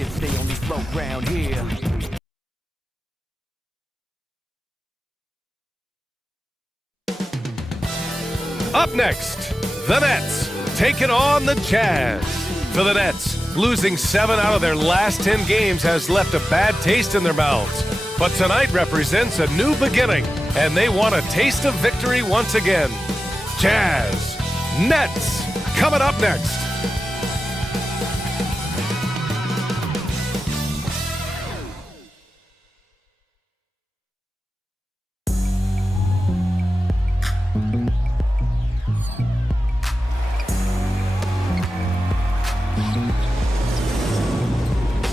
shit stay on this flow ground here. Up next, the Nets taking on the Jazz. For the Nets, losing 7 out of their last 10 games has left a bad taste in their mouths. But tonight represents a new beginning, and they want a taste of victory once again. Jazz, Nets, coming up next.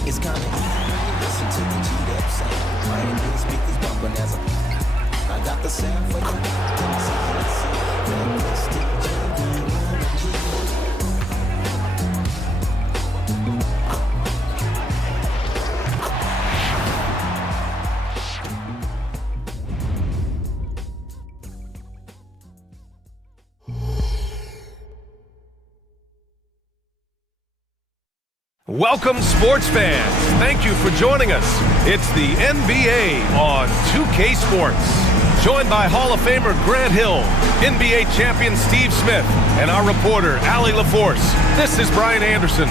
It's coming. Listen to the G-Dep sound. My Indian speakers bumping as I got the sound for Welcome, sports fans. Thank you for joining us. It's the NBA on 2K Sports. Joined by Hall of Famer Grant Hill, NBA champion Steve Smith, and our reporter, Allie LaForce. This is Brian Anderson.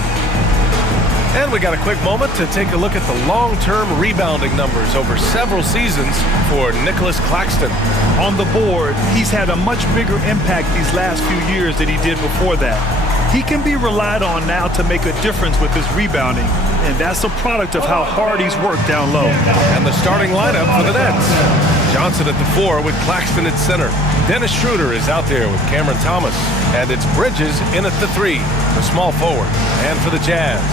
And we got a quick moment to take a look at the long-term rebounding numbers over several seasons for Nicholas Claxton. On the board, he's had a much bigger impact these last few years than he did before that. He can be relied on now to make a difference with his rebounding, and that's a product of how hard he's worked down low. And the starting lineup for the Nets. Johnson at the 4 with Claxton at center. Dennis Schroeder is out there with Cameron Thomas. And it's Bridges in at the 3, the small forward. And for the Jazz,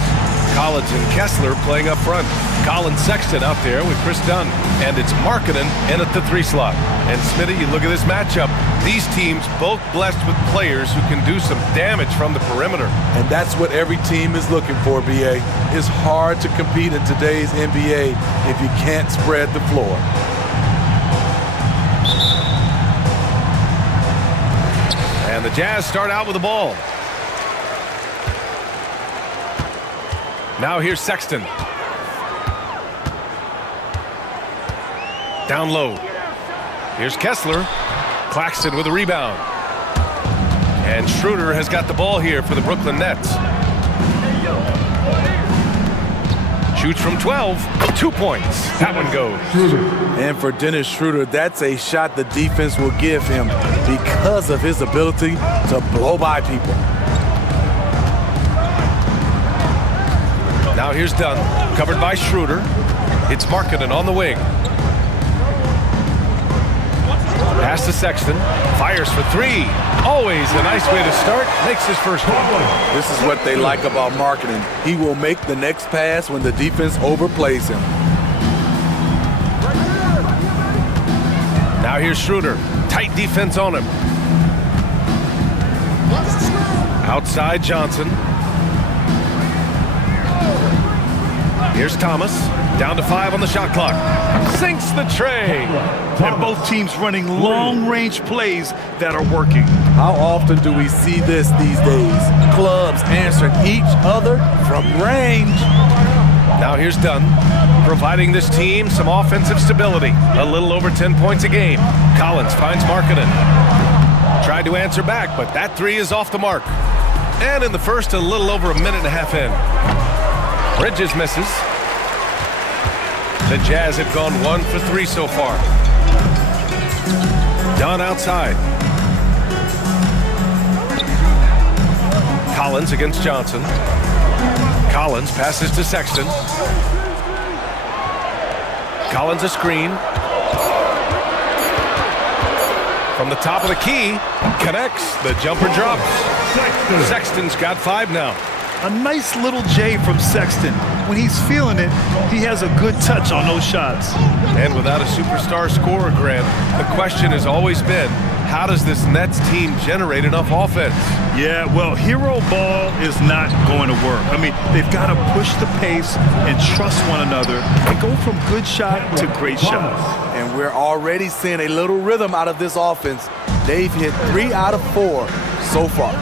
Collins and Kessler playing up front. Colin Sexton out there with Chris Dunn. And it's Markkanen in at the 3 slot. And Smitty, you look at this matchup. These teams both blessed with players who can do some damage from the perimeter. And that's what every team is looking for, BA. It's hard to compete in today's NBA if you can't spread the floor. And the Jazz start out with the ball. Now here's Sexton. Down low. Here's Kessler. Claxton with a rebound. And Schroeder has got the ball here for the Brooklyn Nets. Shoots from 12. 2 points. That one goes. And for Dennis Schroeder, that's a shot the defense will give him because of his ability to blow by people. Now here's Dunn, covered by Schroeder. It's Markkanen on the wing. Pass to Sexton, fires for 3. Always a nice way to start, makes his first one. This is what they like about Markkanen. He will make the next pass when the defense overplays him. Now here's Schroeder, tight defense on him. Outside Johnson. Here's Thomas, down to 5 on the shot clock. Sinks the tray. And both teams running long-range plays that are working. How often do we see this these days? Clubs answering each other from range. Now here's Dunn, providing this team some offensive stability. A little over 10 points a game. Collins finds Markkanen. Tried to answer back, but that 3 is off the mark. And in the first, a little over a minute and a half in. Bridges misses. The Jazz have gone 1 for 3 so far. Dunn outside. Collins against Johnson. Collins passes to Sexton. Collins a screen. From the top of the key, connects. The jumper drops. Sexton's got 5 now. A nice little J from Sexton. When he's feeling it, he has a good touch on those shots. And without a superstar scorer, Grant, the question has always been, how does this Nets team generate enough offense? Yeah, well, hero ball is not going to work. I mean, they've got to push the pace and trust one another and go from good shot to great shot. And we're already seeing a little rhythm out of this offense. They've hit 3 out of 4 so far.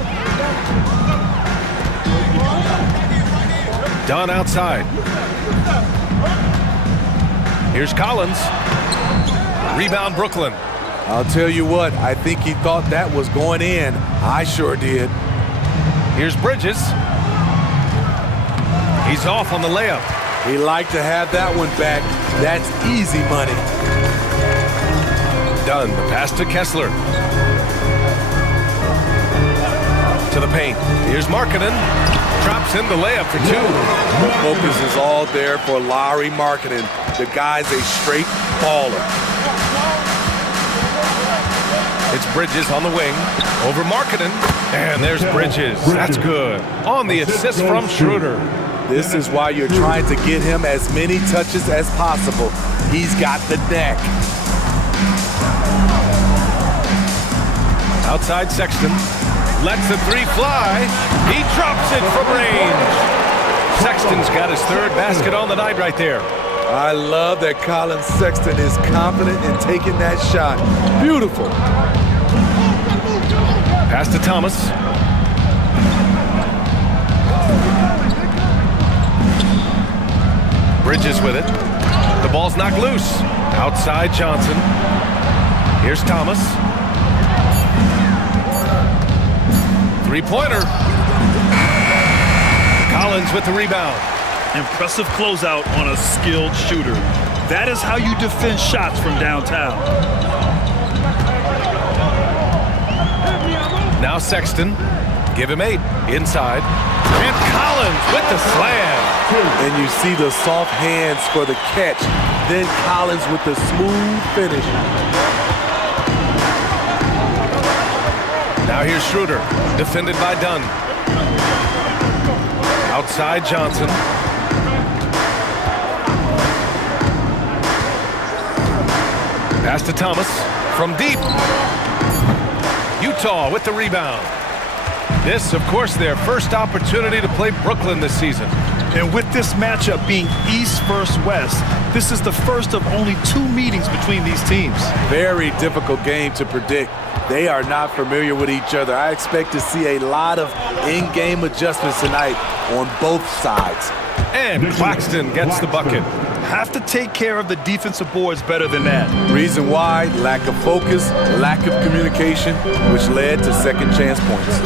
Dunn outside. Here's Collins. Rebound Brooklyn. I'll tell you what, I think he thought that was going in. I sure did. Here's Bridges. He's off on the layup. He liked to have that one back. That's easy money. Dunn, the pass to Kessler. To the paint. Here's Markkanen. Drops in the layup for two. The focus is all there for Lauri Markkanen. The guy's a straight baller. It's Bridges on the wing. Over Markkanen. And there's Bridges. That's good. On the assist from Schroeder. This is why you're trying to get him as many touches as possible. He's got the neck. Outside Sexton. Lets the three fly. He drops it from range. Sexton's got his third basket on the night right there. I love that Colin Sexton is confident in taking that shot. Beautiful. Pass to Thomas. Bridges with it. The ball's knocked loose. Outside Johnson. Here's Thomas. Three-pointer. Collins with the rebound. Impressive closeout on a skilled shooter. That is how you defend shots from downtown. Now Sexton. Give him 8. Inside. And Collins with the slam. And you see the soft hands for the catch. Then Collins with the smooth finish. Now here's Schroeder, defended by Dunn. Outside Johnson. Pass to Thomas from deep. Utah with the rebound. This, of course, their first opportunity to play Brooklyn this season. And with this matchup being East versus West, this is the first of only 2 meetings between these teams. Very difficult game to predict. They are not familiar with each other. I expect to see a lot of in-game adjustments tonight on both sides. And Claxton gets the bucket. Have to take care of the defensive boards better than that. Reason why? Lack of focus, lack of communication, which led to second chance points.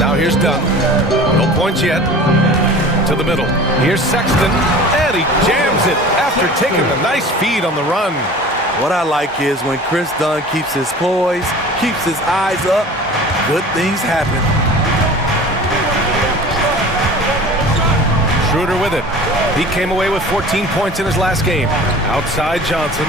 Now here's Dunn. No points yet. To the middle. Here's Sexton. And he jams it after taking the nice feed on the run. What I like is when Chris Dunn keeps his poise, keeps his eyes up, good things happen. Schroeder with it. He came away with 14 points in his last game. Outside Johnson.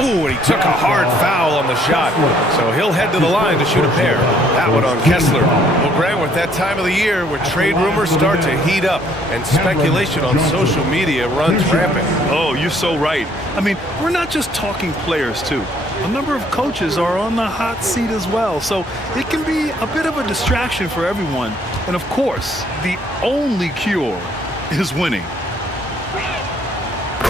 Ooh, and he took a hard foul on the shot. So he'll head to the line to shoot a pair. That one on Kessler. Well, Grant, with that time of the year where trade rumors start to heat up and speculation on social media runs rampant. Oh, you're so right. I mean, we're not just talking players, too. A number of coaches are on the hot seat as well, so it can be a bit of a distraction for everyone. And, of course, the only cure is winning.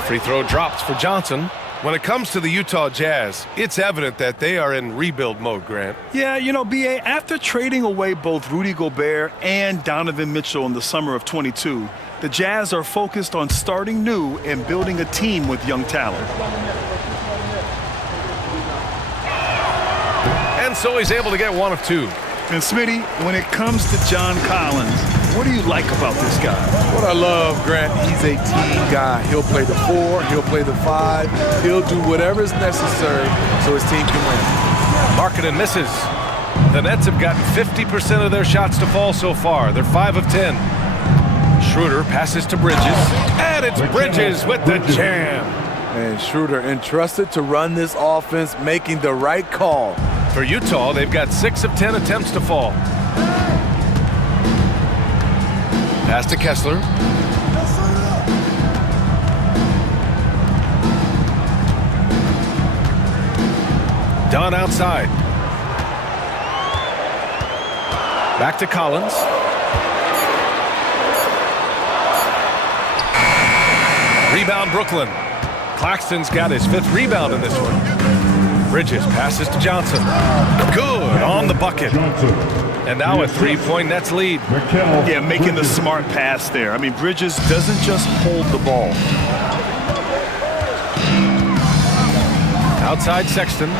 Free throw drops for Johnson. When it comes to the Utah Jazz, it's evident that they are in rebuild mode, Grant. Yeah, you know, B.A., after trading away both Rudy Gobert and Donovan Mitchell in the summer of '22, the Jazz are focused on starting new and building a team with young talent. And so he's able to get 1 of 2. And Smitty, when it comes to John Collins, what do you like about this guy? What I love, Grant, he's a team guy. He'll play the 4, he'll play the 5, he'll do whatever is necessary so his team can win. Markkanen misses. The Nets have gotten 50% of their shots to fall so far. They're 5 of 10. Schroeder passes to Bridges. And it's Bridges with the jam. And Schroeder entrusted to run this offense, making the right call. For Utah, they've got 6 of 10 attempts to fall. Pass to Kessler. Dunn outside. Back to Collins. Rebound Brooklyn. Claxton's got his 5th rebound in this one. Bridges passes to Johnson. Good on the bucket. And now a three-point Nets lead. Yeah, making the smart pass there. I mean, Bridges doesn't just hold the ball. Outside Sexton.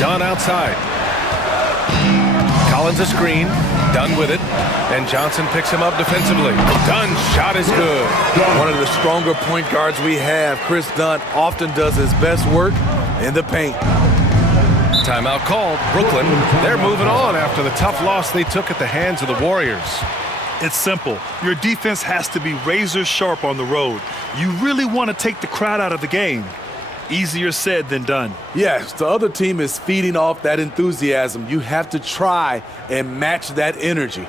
Dunn outside. Collins a screen. Dunn with it. And Johnson picks him up defensively. Dunn's shot is good. One of the stronger point guards we have, Chris Dunn, often does his best work in the paint. Timeout called. Brooklyn, they're moving on after the tough loss they took at the hands of the Warriors. It's simple. Your defense has to be razor sharp on the road. You really want to take the crowd out of the game. Easier said than done. Yes, the other team is feeding off that enthusiasm. You have to try and match that energy.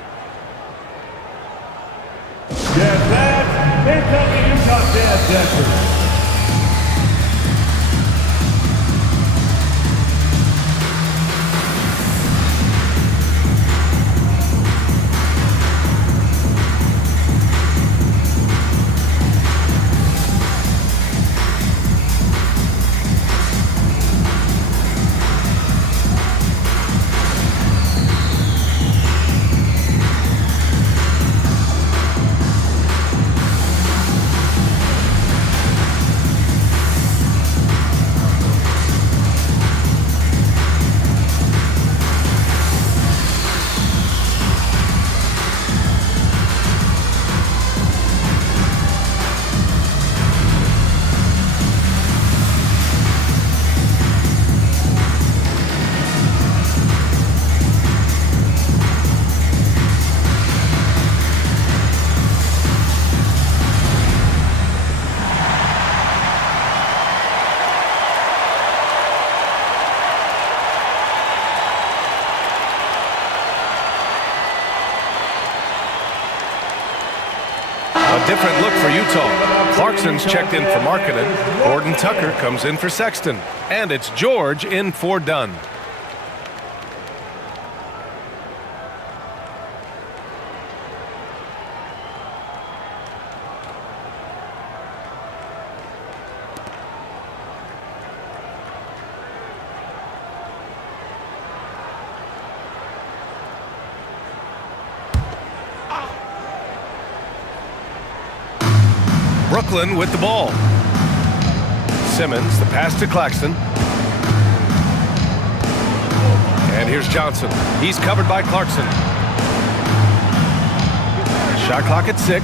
A different look for Utah. Clarkson's checked in for Markkanen. Gordon Tucker comes in for Sexton. And it's George in for Dunn. Brooklyn with the ball. Simmons, the pass to Claxton. And here's Johnson. He's covered by Clarkson. Shot clock at 6.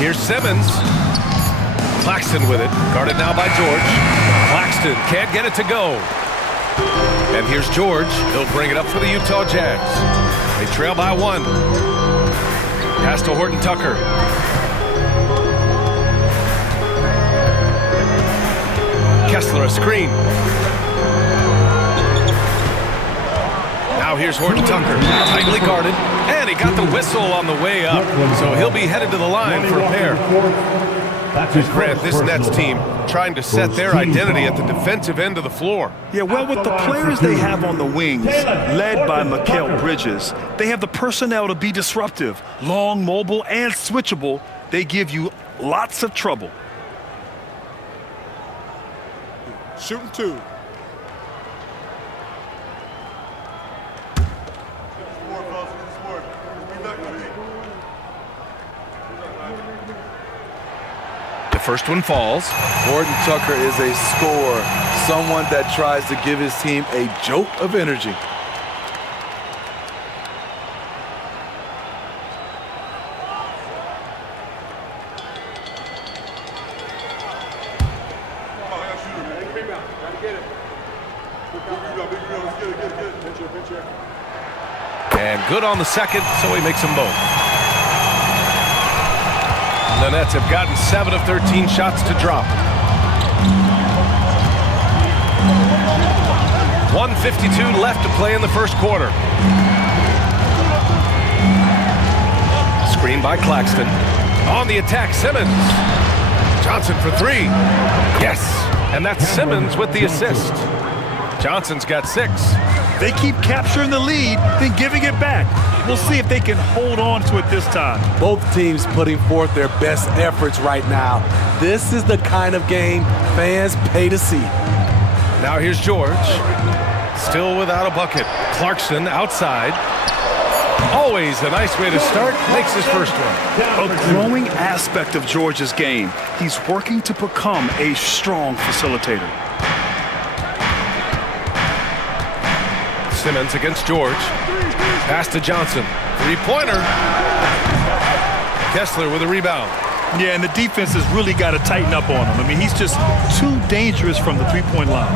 Here's Simmons. Claxton with it. Guarded now by George. Claxton can't get it to go. And here's George. He'll bring it up for the Utah Jazz. They trail by 1. Pass to Horton Tucker. Kessler a screen. Now here's Horton Tucker. Tightly guarded. And he got the whistle on the way up. So he'll be headed to the line for a pair. Grant, this Nets team trying to set their identity at the defensive end of the floor. Yeah, well, with the players they have on the wings, led by Mikal Bridges, they have the personnel to be disruptive, long, mobile, and switchable. They give you lots of trouble. Shooting 2. The first one falls. Horton Tucker is a scorer, someone that tries to give his team a jolt of energy. And good on the second, so he makes them both. The Nets have gotten 7 of 13 shots to drop. 1:52 left to play in the first quarter. Screen by Claxton. On the attack, Simmons. Johnson for 3. Yes, and that's Simmons with the assist. Johnson's got 6. They keep capturing the lead, then giving it back. We'll see if they can hold on to it this time. Both teams putting forth their best efforts right now. This is the kind of game fans pay to see. Now here's George. Still without a bucket. Clarkson outside. Always a nice way to start. Makes his first one. A growing aspect of George's game. He's working to become a strong facilitator. Simmons against George. Pass to Johnson. Three-pointer. Kessler with a rebound. Yeah, and the defense has really got to tighten up on him. I mean, he's just too dangerous from the three-point line.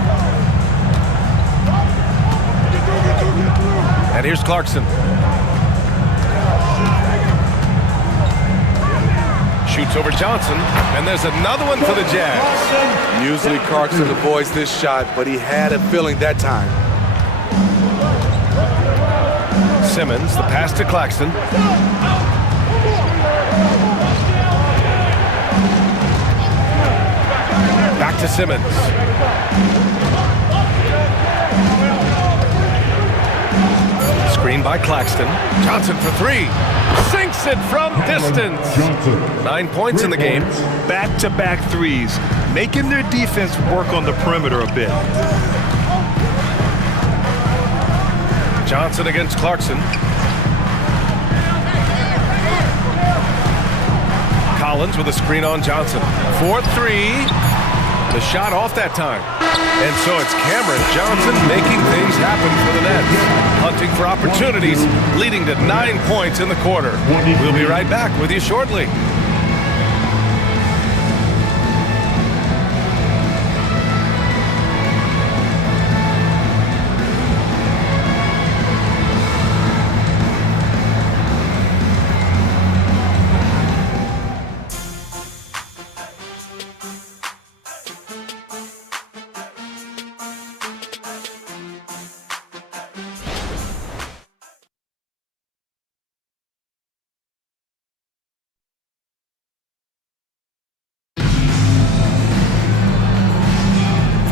And here's Clarkson. Shoots over Johnson, and there's another one for the Jazz. Usually Clarkson avoids this shot, but he had a feeling that time. Simmons, the pass to Claxton. Back to Simmons. Screen by Claxton. Johnson for three. Sinks it from distance. 9 points in the game. Back-to-back threes, making their defense work on the perimeter a bit. Johnson against Clarkson. Collins with a screen on Johnson. 4-3. The shot off that time. And so it's Cameron Johnson making things happen for the Nets. Hunting for opportunities, leading to 9 points in the quarter. We'll be right back with you shortly.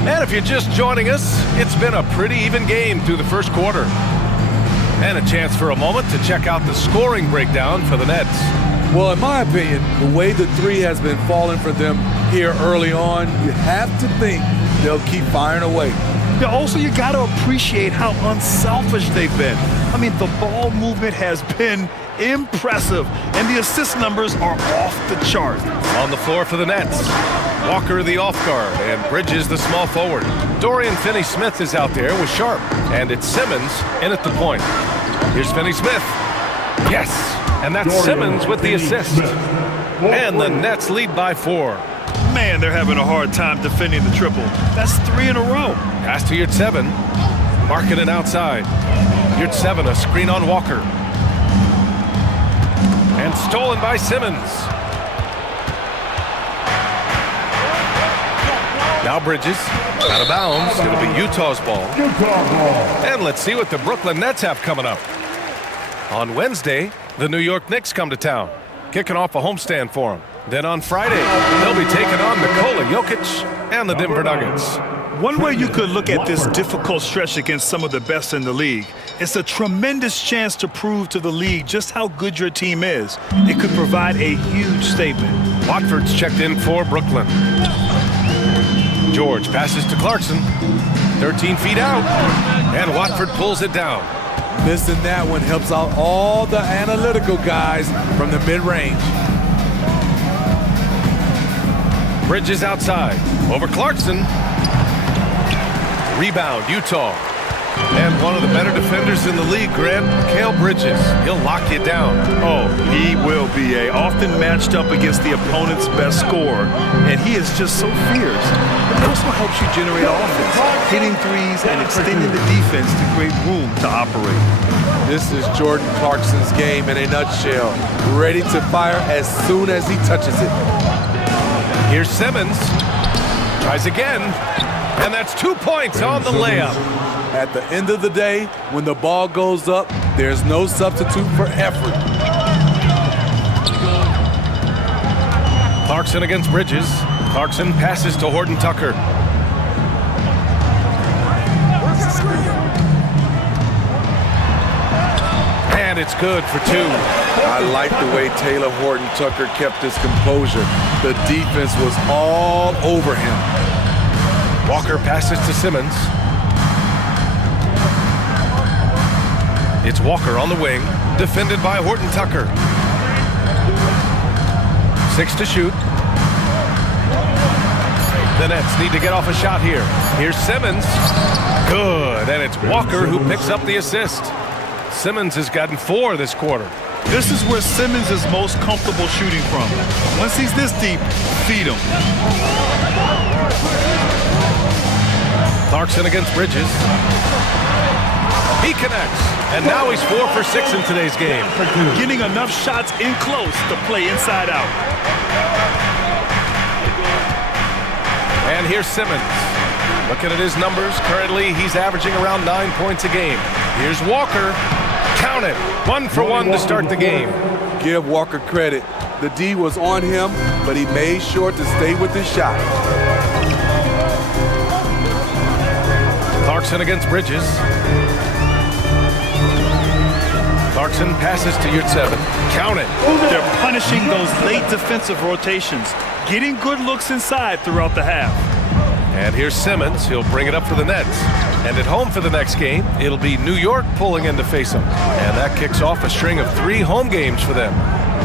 And if you're just joining us, it's been a pretty even game through the first quarter. And a chance for a moment to check out the scoring breakdown for the Nets. Well, in my opinion, the way the three has been falling for them here early on, you have to think they'll keep firing away. Yeah, also, you got to appreciate how unselfish they've been. I mean, the ball movement has been impressive, and the assist numbers are off the chart. On the floor for the Nets, Walker the off guard and Bridges the small forward. Dorian Finney-Smith is out there with Sharp, and it's Simmons in at the point. Here's Finney-Smith. Yes, and that's Simmons with the assist. And the Nets lead by 4. Man, they're having a hard time defending the triple. That's 3 in a row. Pass to Yurt-7. Marking it outside. Yurt-7, a screen on Walker. And stolen by Simmons. Now Bridges, out of bounds. It'll be Utah's ball. And let's see what the Brooklyn Nets have coming up. On Wednesday, the New York Knicks come to town, kicking off a homestand for them. Then on Friday, they'll be taking on Nikola Jokic and the Denver Nuggets. One way you could look at this difficult stretch against some of the best in the league, it's a tremendous chance to prove to the league just how good your team is. It could provide a huge statement. Watford's checked in for Brooklyn. George passes to Clarkson. 13 feet out. And Watford pulls it down. Missing that one helps out all the analytical guys from the mid-range. Bridges outside. Over Clarkson. Rebound, Utah. And one of the better defenders in the league, Grant, Mikal Bridges. He'll lock you down. Oh, he will be often matched up against the opponent's best scorer, and he is just so fierce. But it also helps you generate offense, hitting threes and extending the defense to create room to operate. This is Jordan Clarkson's game in a nutshell. Ready to fire as soon as he touches it. Here's Simmons. Tries again. And that's 2 points on the layup. At the end of the day, when the ball goes up, there's no substitute for effort. Clarkson against Bridges. Clarkson passes to Horton Tucker. it's good for 2. I like the way Taylor Horton Tucker kept his composure. The defense was all over him. Walker passes to Simmons. It's Walker on the wing, defended by Horton Tucker. 6 to shoot. The Nets need to get off a shot here. Here's Simmons. Good, and it's Walker who picks up the assist. Simmons has gotten 4 this quarter. This is where Simmons is most comfortable shooting from. Once he's this deep, feed him. Clarkson against Bridges. He connects, and now he's 4 for 6 in today's game. Getting enough shots in close to play inside out. And here's Simmons. Looking at his numbers, currently he's averaging around 9 points a game. Here's Walker. Count it. 1 for 1 to start the game. Give Walker credit. The D was on him, but he made sure to stay with his shot. Clarkson against Bridges. Clarkson passes to Yurtseven. Count it. They're punishing those late defensive rotations, getting good looks inside throughout the half. And here's Simmons. He'll bring it up for the Nets. And at home for the next game, it'll be New York pulling in to face them. And that kicks off a string of 3 home games for them.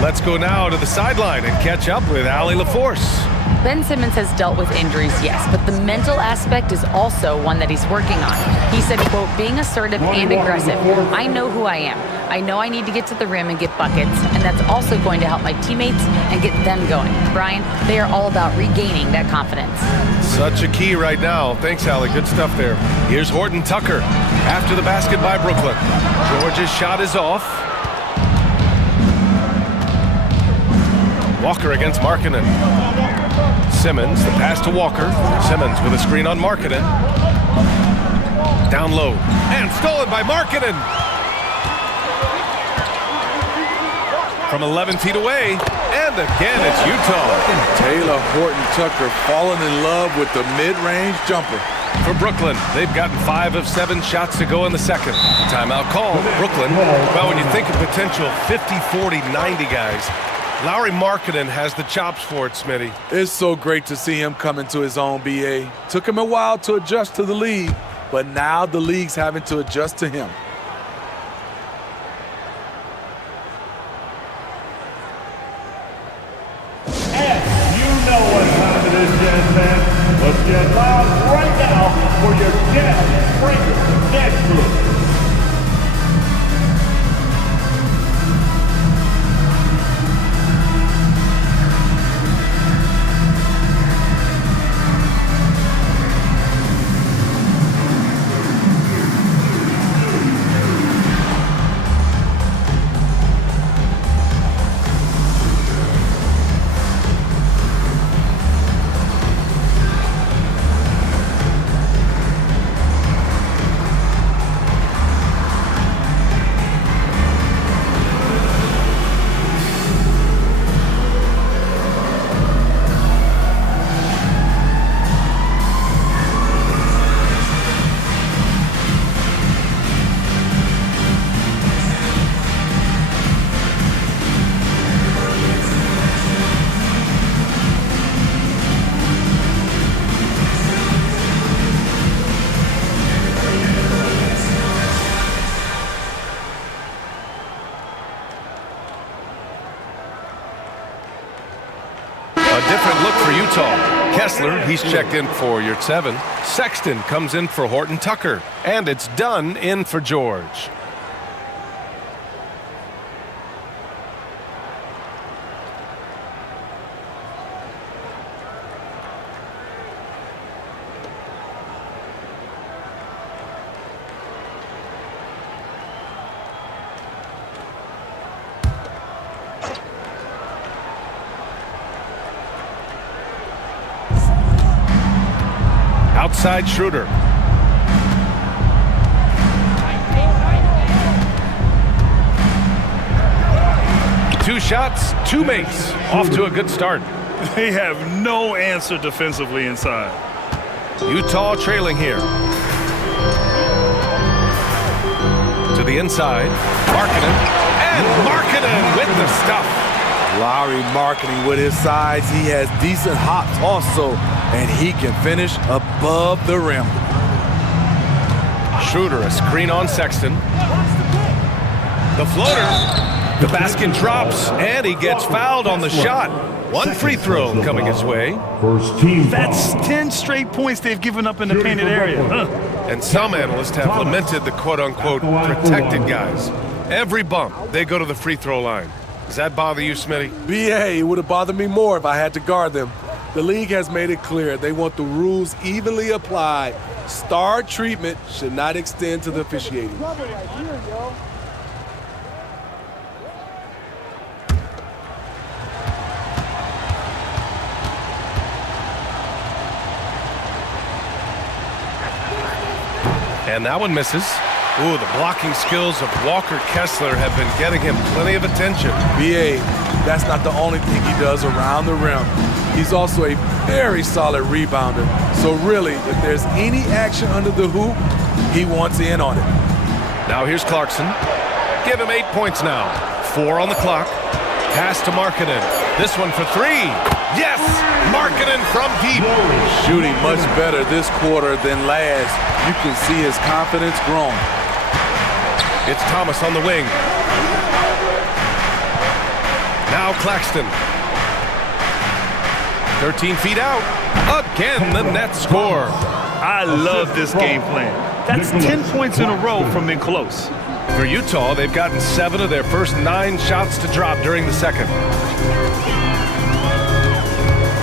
Let's go now to the sideline and catch up with Allie LaForce. Ben Simmons has dealt with injuries, yes, but the mental aspect is also one that he's working on. He said, quote, being assertive and aggressive. I know who I am. I know I need to get to the rim and get buckets, and that's also going to help my teammates and get them going. Brian, they are all about regaining that confidence. Such a key right now. Thanks, Allie. Good stuff there. Here's Horton Tucker after the basket by Brooklyn. George's shot is off. Walker against Markkanen. Simmons, the pass to Walker. Simmons with a screen on Markkanen. Down low. And stolen by Markkanen. From 11 feet away. And again, it's Utah. Taylor Horton Tucker falling in love with the mid-range jumper. For Brooklyn, they've gotten 5 of 7 shots to go in the second. Timeout call. Brooklyn. Well, when you think of potential 50, 40, 90 guys, Lauri Markkanen has the chops for it, Smitty. It's so great to see him come into his own, BA. Took him a while to adjust to the league, but now the league's having to adjust to him. You know what time it is, Jazz fans. Let's get loud right now for your Jazz Breaker Dance Group. Different look for Utah. Kessler, he's checked in for Yurtseven. Sexton comes in for Horton Tucker. And it's Dunn in for George. Outside Schroeder. Two shots, 2 makes. Off to a good start. They have no answer defensively inside. Utah trailing here. To the inside. Markkanen. And Markkanen with the stuff. Lowry marketing with his size. He has decent hops also, and he can finish above the rim. Schroeder, a screen on Sexton. The floater. The basket drops, and he gets fouled on the shot. One free throw coming his way. First team That's foul. 10 straight points they've given up in the painted area. And some analysts have lamented the quote-unquote protected guys. Every bump, they go to the free throw line. Does that bother you, Smitty? BA, it would have bothered me more if I had to guard them. The league has made it clear they want the rules evenly applied. Star treatment should not extend to the officiating. And that one misses. Ooh, the blocking skills of Walker Kessler have been getting him plenty of attention. BA, that's not the only thing he does around the rim. He's also a very solid rebounder. So really, if there's any action under the hoop, he wants in on it. Now here's Clarkson. Give him 8 points now. 4 on the clock. Pass to Markkanen. This one for 3. Yes! Markkanen from deep. Shooting much better this quarter than last. You can see his confidence growing. It's Thomas on the wing. Now Claxton. 13 feet out. Again, the net score. I love this game plan. That's 10 points in a row from being close. For Utah, they've gotten 7 of their first 9 shots to drop during the second.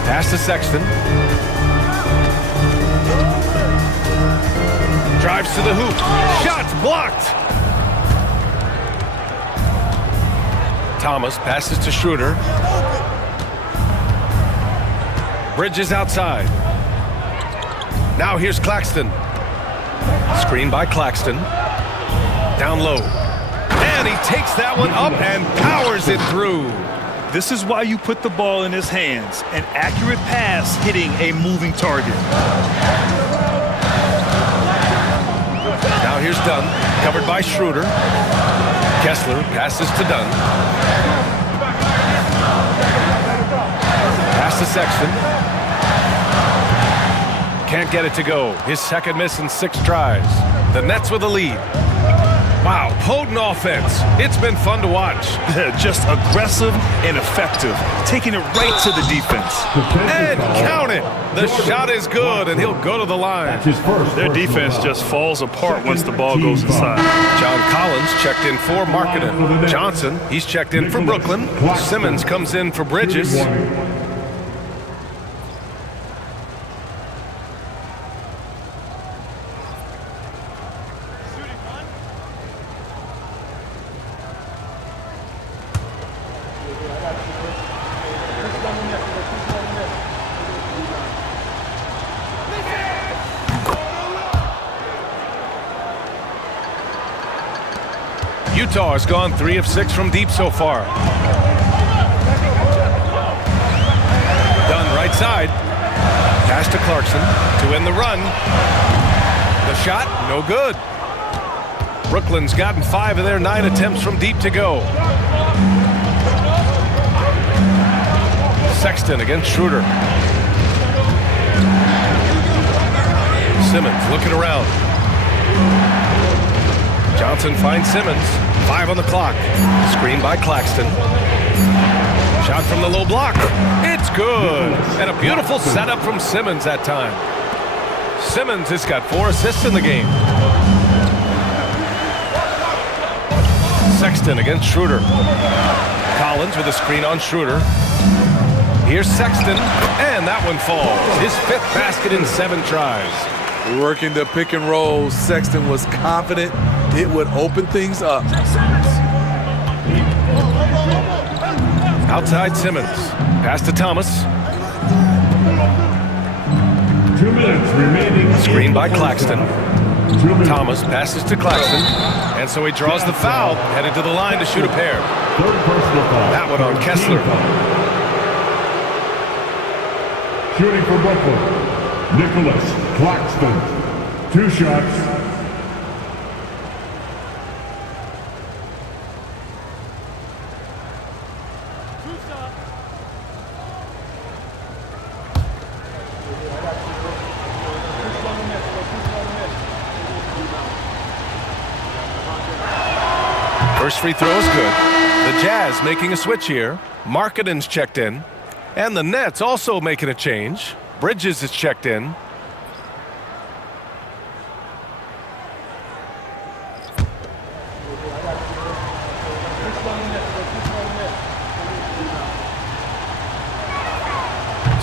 Pass to Sexton. Drives to the hoop. Shots blocked. Thomas passes to Schroeder. Bridges outside. Now here's Claxton. Screen by Claxton. Down low. And he takes that one up and powers it through. This is why you put the ball in his hands. An accurate pass hitting a moving target. Now here's Dunn, covered by Schroeder. Kessler passes to Dunn. Pass to Sexton. Can't get it to go. His second miss in 6 tries. The Nets with a lead. Wow, potent offense. It's been fun to watch. Just aggressive and effective, taking it right to the defense. And count it. The shot is good, and he'll go to the line. Their defense just falls apart once the ball goes inside. John Collins checked in for Markkanen. Johnson, he's checked in for Brooklyn. Simmons comes in for Bridges. Utah has gone 3 of 6 from deep so far. Dunn right side. Pass to Clarkson to win the run. The shot, no good. Brooklyn's gotten 5 of their 9 attempts from deep to go. Sexton against Schroeder. Simmons looking around. Johnson finds Simmons. 5 on the clock. Screen by Claxton. Shot from the low block. It's good. And a beautiful setup from Simmons that time. Simmons has got 4 assists in the game. Sexton against Schroeder. Collins with a screen on Schroeder. Here's Sexton, and that one falls. His 5th basket in 7 tries. Working the pick and roll, Sexton was confident it would open things up. Outside Simmons. Pass to Thomas. 2 minutes remaining. Screen by Claxton. Thomas passes to Claxton, and so he draws the foul, headed to the line to shoot a pair. Third personal foul. That one on Kessler. Shooting for Brooklyn, Nicholas Claxton. 2 shots. First free throw is good. The Jazz making a switch here. Markkanen's checked in. And the Nets also making a change. Bridges is checked in.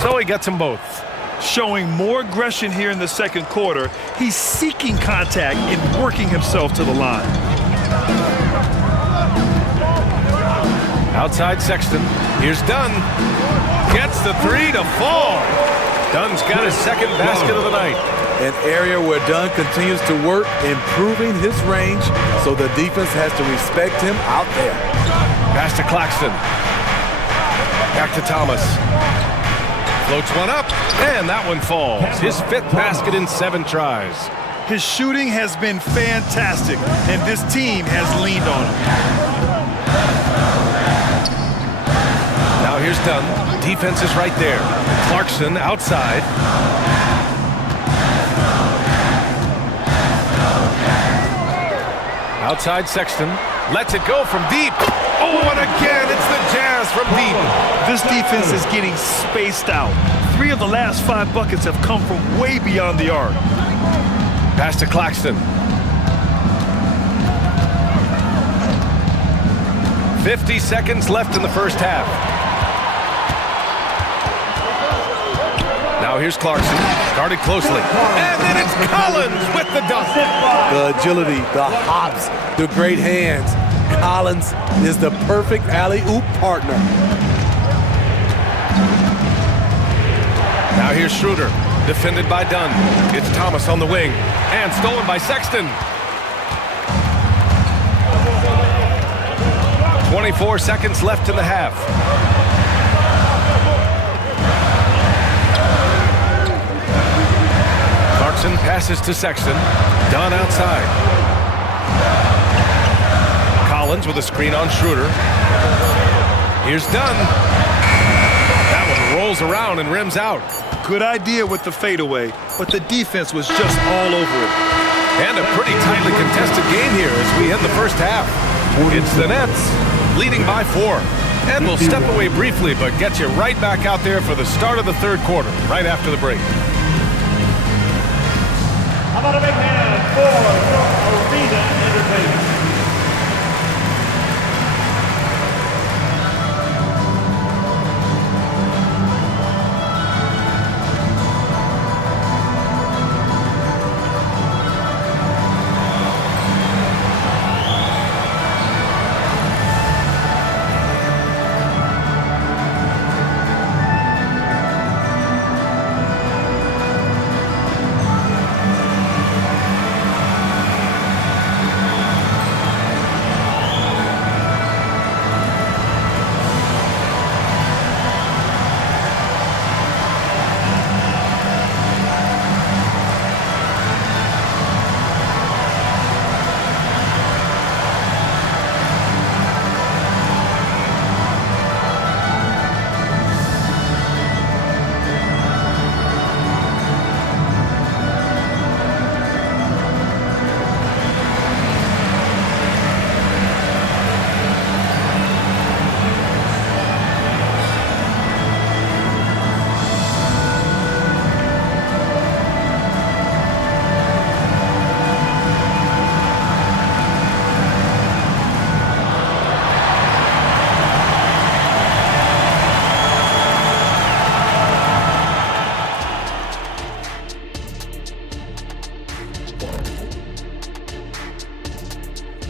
So he gets them both. Showing more aggression here in the second quarter. He's seeking contact and working himself to the line. Outside Sexton. Here's Dunn. Gets the three to fall. Dunn's got his second basket of the night. An area where Dunn continues to work, improving his range, so the defense has to respect him out there. Pass to Claxton. Back to Thomas. Floats one up, and that one falls. His fifth basket in 7 tries. His shooting has been fantastic, and this team has leaned on him. Now here's Dunn. Defense is right there. Clarkson outside. Outside Sexton. Lets it go from deep. Oh, and again, it's the Jazz from deep. This defense is getting spaced out. 3 of the last 5 buckets have come from way beyond the arc. Pass to Claxton. 50 seconds left in the first half. Now here's Clarkson, guarded closely. And then it's Collins with the dunk. The agility, the hops, the great hands. Collins is the perfect alley-oop partner. Now here's Schroeder, defended by Dunn. It's Thomas on the wing, and stolen by Sexton. 24 seconds left in the half. Clarkson passes to Sexton. Dunn outside. Collins with a screen on Schroeder. Here's Dunn. That one rolls around and rims out. Good idea with the fadeaway, but the defense was just all over it. And a pretty tightly contested game here as we end the first half. It's the Nets leading by 4. And we'll step away briefly, but get you right back out there for the start of the third quarter, right after the break. How about a big hand for Arena Entertainment?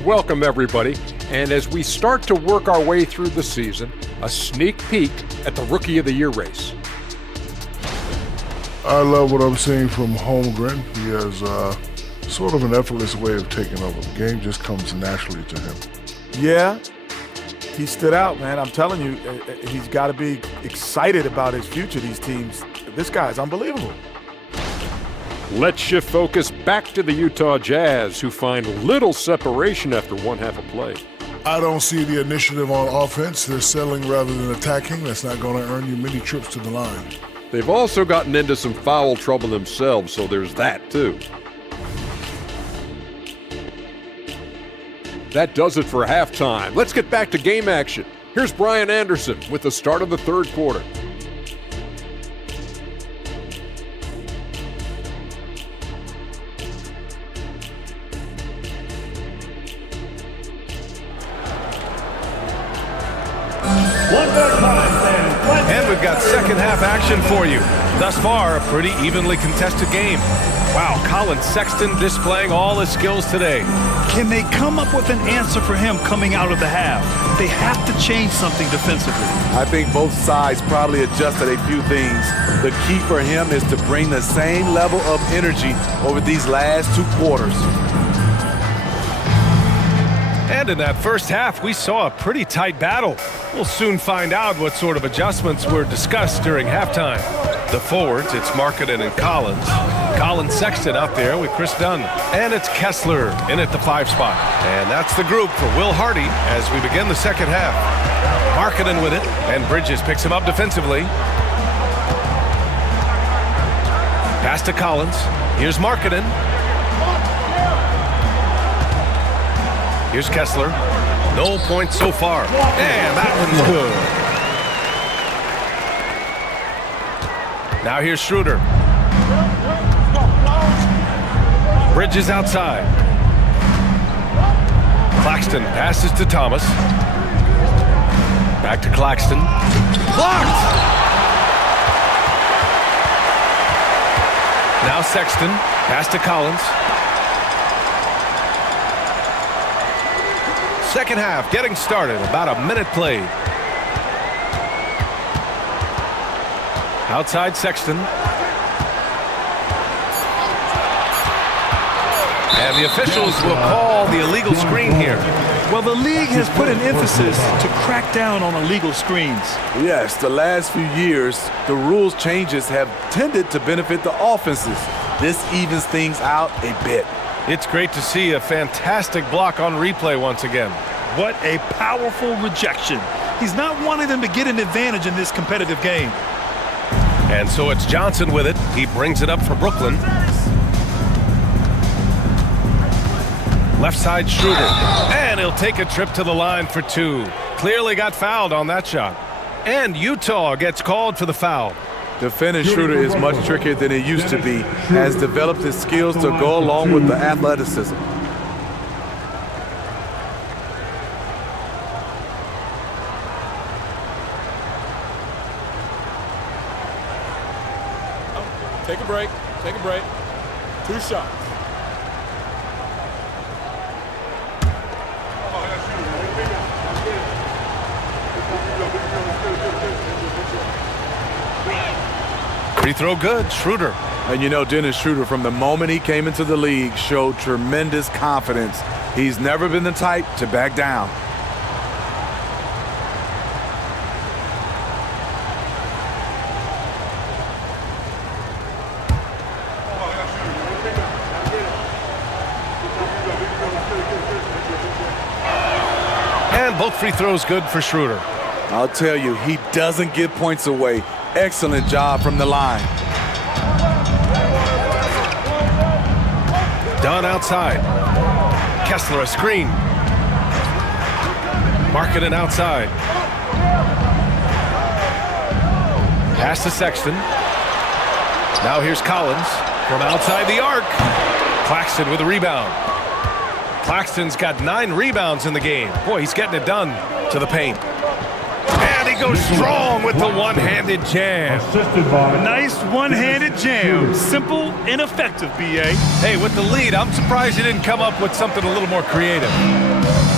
Welcome, everybody. And as we start to work our way through the season, a sneak peek at the Rookie of the Year race. I love what I'm seeing from Holmgren. He has sort of an effortless way of taking over. The game just comes naturally to him. Yeah, he stood out, man. I'm telling you, he's got to be excited about his future, these teams. This guy's unbelievable. Let's shift focus back to the Utah Jazz, who find little separation after one half of play. I don't see the initiative on offense. They're selling rather than attacking. That's not going to earn you many trips to the line. They've also gotten into some foul trouble themselves, so there's that too. That does it for halftime. Let's get back to game action. Here's Brian Anderson with the start of the third quarter. And we've got second half action for you. Thus far, a pretty evenly contested game. Wow, Colin Sexton displaying all his skills today. Can they come up with an answer for him coming out of the half? They have to change something defensively. I think both sides probably adjusted a few things. The key for him is to bring the same level of energy over these last 2 quarters. And in that first half, we saw a pretty tight battle. We'll soon find out what sort of adjustments were discussed during halftime. The forwards, it's Markkanen and Collins. Colin Sexton out there with Chris Dunn. And it's Kessler in at the 5 spot. And that's the group for Will Hardy as we begin the second half. Markkanen with it, and Bridges picks him up defensively. Pass to Collins. Here's Markkanen. Here's Kessler. No points so far. And that one's good. Now here's Schroeder. Bridges outside. Claxton passes to Thomas. Back to Claxton. Blocked! Now Sexton. Pass to Collins. Second half getting started, about a minute played. Outside Sexton. And the officials will call the illegal screen here. Well, the league has put an emphasis to crack down on illegal screens. Yes, the last few years, the rules changes have tended to benefit the offenses. This evens things out a bit. It's great to see a fantastic block on replay once again. What a powerful rejection. He's not wanting them to get an advantage in this competitive game. And so it's Johnson with it. He brings it up for Brooklyn. Left side Schroeder. And he'll take a trip to the line for 2. Clearly got fouled on that shot. And Utah gets called for the foul. Defending Schroeder is much trickier than it used to be. Has developed his skills to go along with the athleticism. Take a break. Take a break. 2 shots. Free throw good, Schroeder. And you know, Dennis Schroeder, from the moment he came into the league, showed tremendous confidence. He's never been the type to back down. And both free throws good for Schroeder. I'll tell you, he doesn't give points away. Excellent job from the line. Dunn outside. Kessler a screen. Markkanen outside. Pass to Sexton. Now here's Collins from outside the arc. Claxton with a rebound. Claxton's got 9 rebounds in the game. Boy, he's getting it done to the paint. And he goes strong with the one-handed jam. Nice one-handed jam. Simple and effective, B.A. Hey, with the lead, I'm surprised he didn't come up with something a little more creative.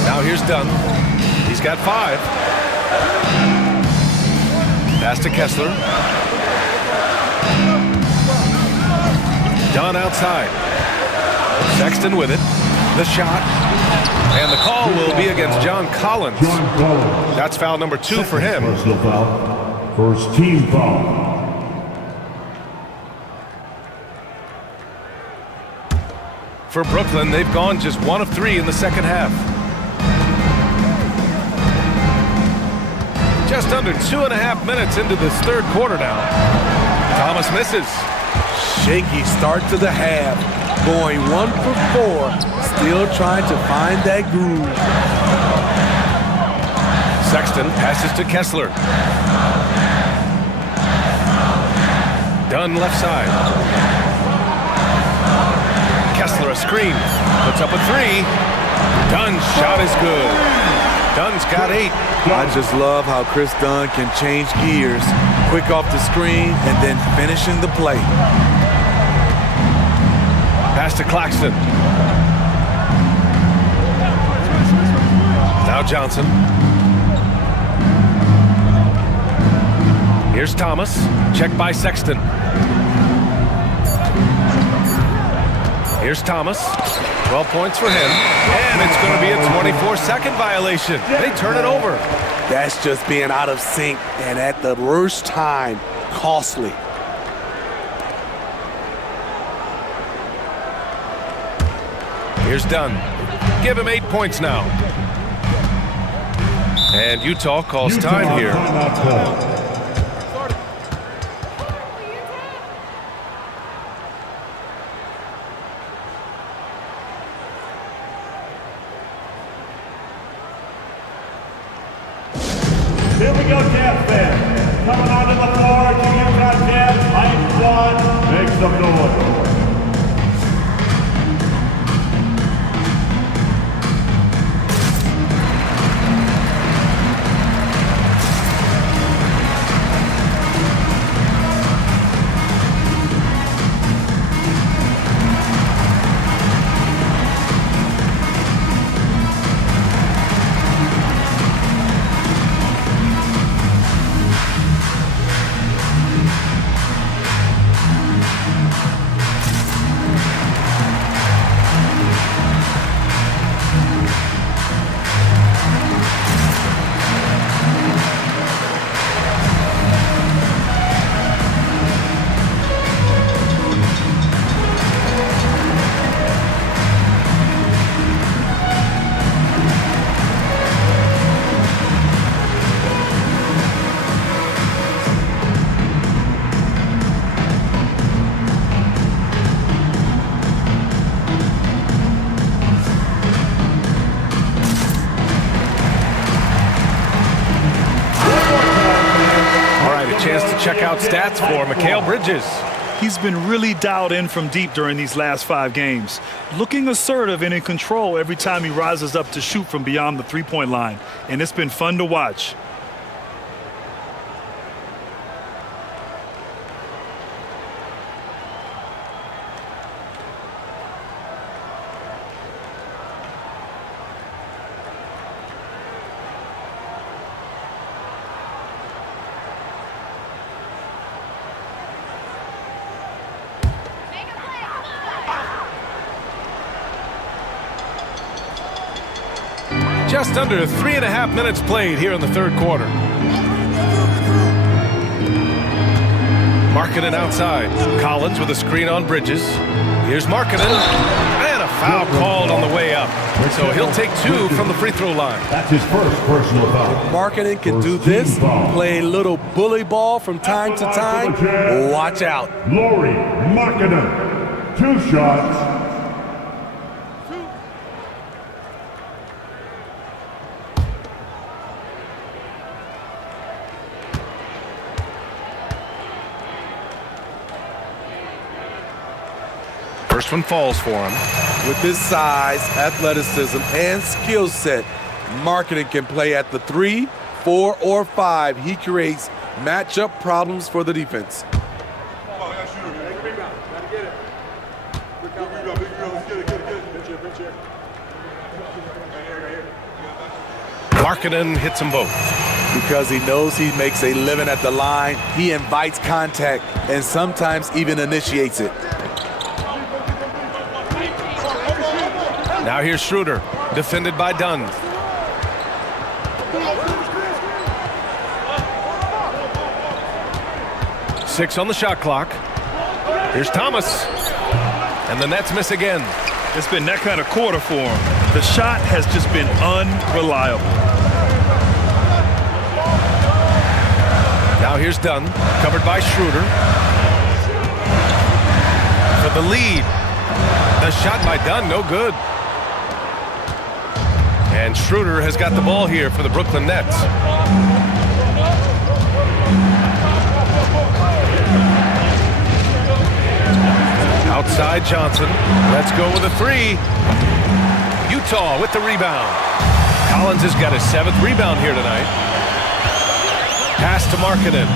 Now here's Dunn. He's got 5. Pass to Kessler. Dunn outside. Sexton with it. The shot. And the call will be against John Collins. That's foul number 2 for him. Personal foul. First team foul. For Brooklyn, they've gone just 1 of 3 in the second half. Just under 2.5 minutes into this third quarter now. Thomas misses. Shaky start to the half. going 1 for 4, still trying to find that groove. Sexton passes to Kessler. Dunn left side. Kessler a screen. Puts up a 3. Dunn's shot is good. Dunn's got 8. I just love how Chris Dunn can change gears, quick off the screen, and then finishing the play. Pass to Claxton. Now Johnson. Here's Thomas. Check by Sexton. Here's Thomas. 12 points for him. And it's going to be a 24-second violation. They turn it over. That's just being out of sync, and at the worst time, costly. Here's Dunn. Give him 8 points now. And Utah calls time here. Here we go, Jazz fans. Coming onto the floor to Utah Jazz. Ice Squad, make some noise. Check out stats for Mikal Bridges. He's been really dialed in from deep during these last 5 games, looking assertive and in control every time he rises up to shoot from beyond the three-point line, and it's been fun to watch. Just under 3.5 minutes played here in the third quarter. Markkanen outside. Collins with a screen on Bridges. Here's Markkanen. And a foul called on the way up. So he'll take 2 from the free throw line. That's his first personal foul. Markkanen can do this, play a little bully ball from time to time. Watch out. Lauri Markkanen, 2 shots. First one falls for him. With his size, athleticism, and skill set, Markkanen can play at the 3, 4, or 5. He creates matchup problems for the defense. Markkanen hits them both. Because he knows he makes a living at the line, he invites contact and sometimes even initiates it. Now here's Schroeder, defended by Dunn. Six on the shot clock. Here's Thomas. And the Nets miss again. It's been that kind of quarter for him. The shot has just been unreliable. Now here's Dunn, covered by Schroeder. For the lead. The shot by Dunn, no good. And Schroeder has got the ball here for the Brooklyn Nets. Outside Johnson. Let's go with a three. Utah with the rebound. Collins has got his 7th rebound here tonight. Pass to Markkanen.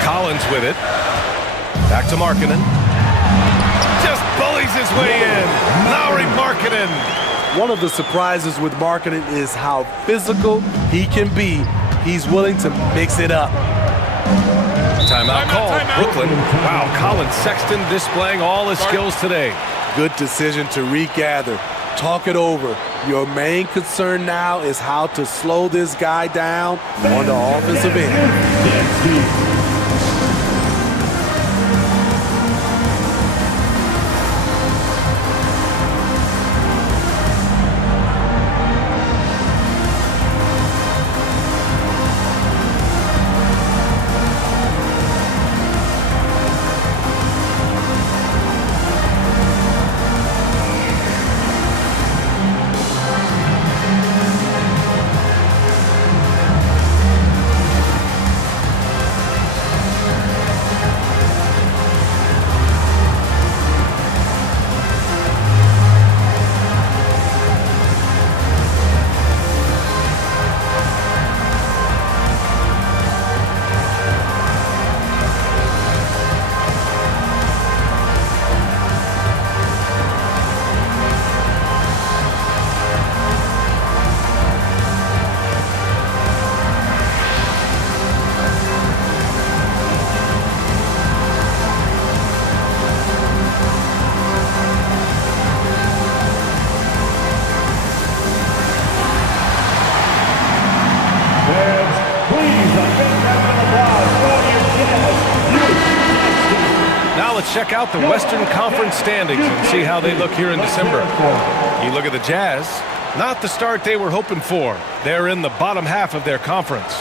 Collins with it. Back to Markkanen. Just bullies his way in. Lauri Markkanen. One of the surprises with Markkanen is how physical he can be. He's willing to mix it up. Timeout call, Brooklyn. Wow, Colin Sexton displaying all his skills today. Good decision to regather. Talk it over. Your main concern now is how to slow this guy down on the offensive end. Check out the Western Conference standings and see how they look here in December. You look at the Jazz, not the start they were hoping for. They're in the bottom half of their conference.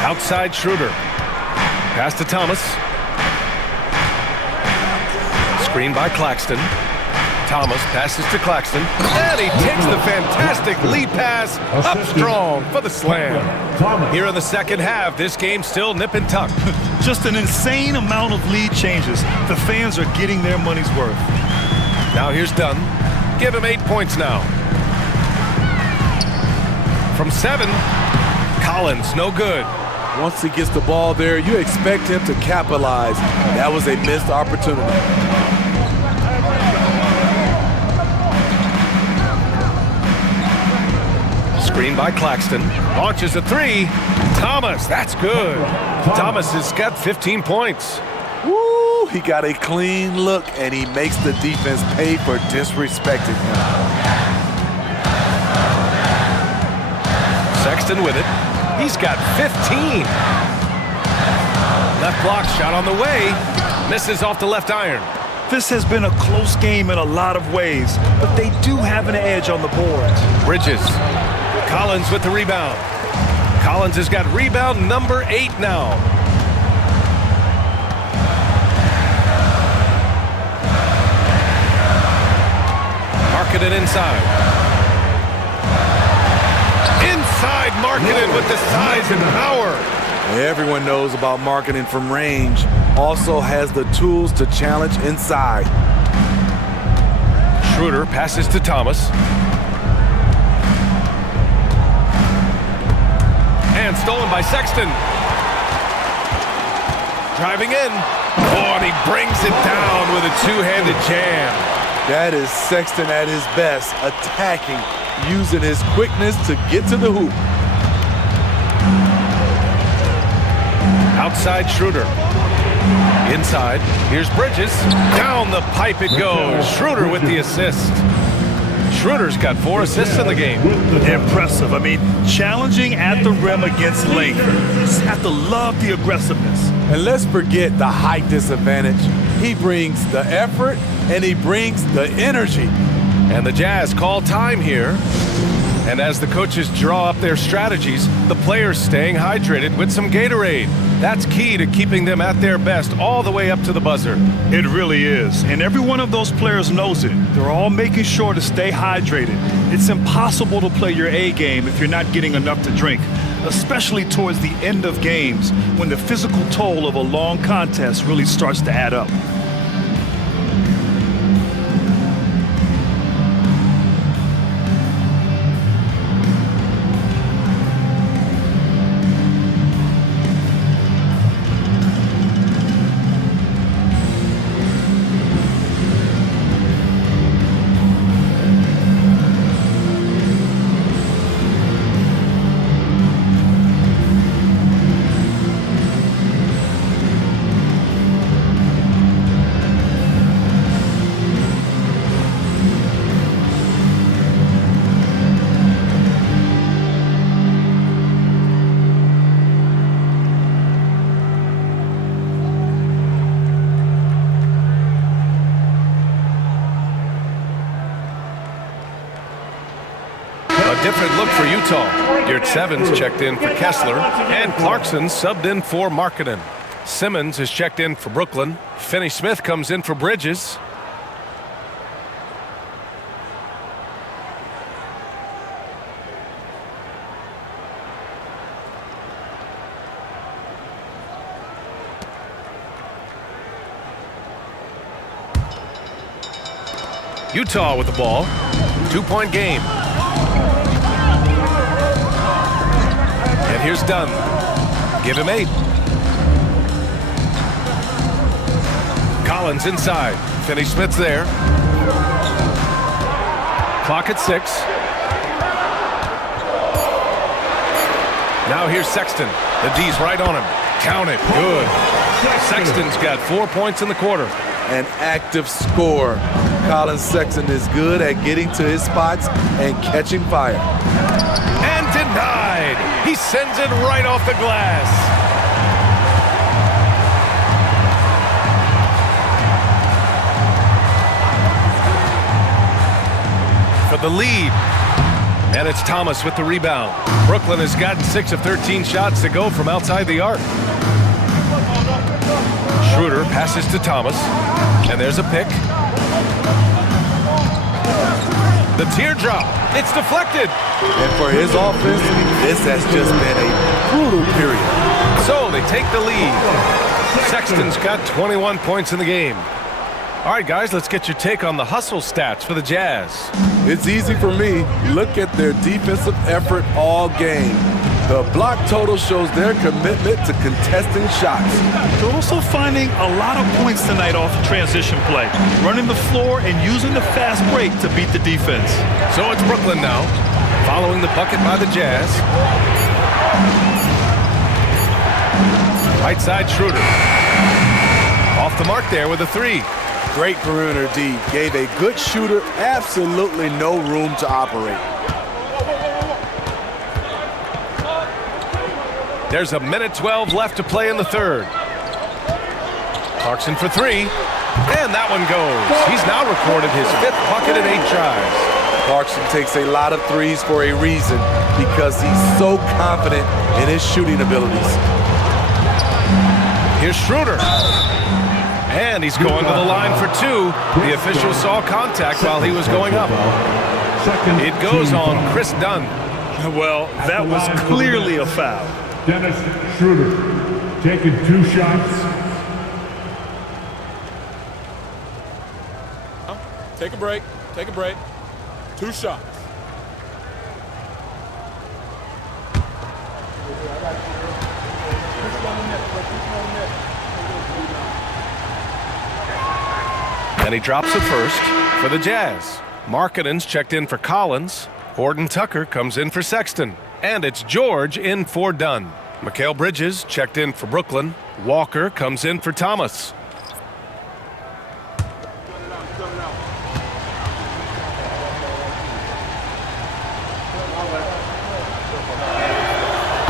Outside Schroeder. Pass to Thomas. Screen by Claxton. Thomas passes to Claxton. And he takes the fantastic lead pass up strong for the slam. Here in the second half, this game still nip and tuck. Just an insane amount of lead changes. The fans are getting their money's worth. Now here's Dunn. Give him 8 points now. From 7, Collins, no good. Once he gets the ball there, you expect him to capitalize. That was a missed opportunity. Screen by Claxton. Launches a 3. Thomas, that's good. Thomas has got 15 points. Woo, he got a clean look, and he makes the defense pay for disrespecting him. Sexton with it. He's got 15. Left block shot on the way. Misses off the left iron. This has been a close game in a lot of ways, but they do have an edge on the boards. Bridges. Collins with the rebound. Collins has got rebound number 8 now. Markkanen inside. Inside Markkanen with the size and power. Everyone knows about Markkanen from range. Also has the tools to challenge inside. Schroeder passes to Thomas. And stolen by Sexton. Driving in. Oh, and he brings it down with a two-handed jam. That is Sexton at his best, attacking, using his quickness to get to the hoop. Outside Schroeder. Inside, here's Bridges. Down the pipe it goes. Schroeder with the assist. Schroeder's got 4 assists in the game. Impressive. I mean, challenging at the rim against length. You just have to love the aggressiveness. And let's forget the height disadvantage. He brings the effort and he brings the energy. And the Jazz call time here. And as the coaches draw up their strategies, the players staying hydrated with some Gatorade. That's key to keeping them at their best all the way up to the buzzer. It really is. And every one of those players knows it. They're all making sure to stay hydrated. It's impossible to play your A game if you're not getting enough to drink, especially towards the end of games when the physical toll of a long contest really starts to add up. Different look for Utah. Geert Sevens checked in for Kessler, and Clarkson subbed in for Markkanen. Simmons has checked in for Brooklyn. Finney-Smith comes in for Bridges. Utah with the ball. 2-point game. And here's Dunn. Give him 8. Collins inside. Finney-Smith's there. Clock at 6. Now here's Sexton. The D's right on him. Count it. Good. Sexton's got 4 points in the quarter. An active scorer. Colin Sexton is good at getting to his spots and catching fire. And denied. He sends it right off the glass. For the lead. And it's Thomas with the rebound. Brooklyn has gotten 6 of 13 shots to go from outside the arc. Schroeder passes to Thomas. And there's a pick. The teardrop. It's deflected. And for his offense, this has just been a brutal period. So they take the lead. Sexton's got 21 points in the game. All right, guys, let's get your take on the hustle stats for the Jazz. It's easy for me. Look at their defensive effort all game. The block total shows their commitment to contesting shots. They're also finding a lot of points tonight off transition play, running the floor and using the fast break to beat the defense. So it's Brooklyn now, following the bucket by the Jazz. Right side, Schroeder. Off the mark there with a 3. Great perimeter D. Gave a good shooter absolutely no room to operate. There's a minute 12 left to play in the third. Clarkson for 3. And that one goes. He's now recorded his 5th bucket in 8 tries. Clarkson takes a lot of threes for a reason, because he's so confident in his shooting abilities. Here's Schroeder. And he's going to the line for 2. The official saw contact while he was going up. It goes on Chris Dunn. Well, that was clearly a foul. Dennis Schroeder taking 2 shots. Take a break. Take a break. 2 shots. And he drops it first for the Jazz. Markkanen's checked in for Collins. Horton Tucker comes in for Sexton. And it's George in for Dunn. Mikal Bridges checked in for Brooklyn. Walker comes in for Thomas.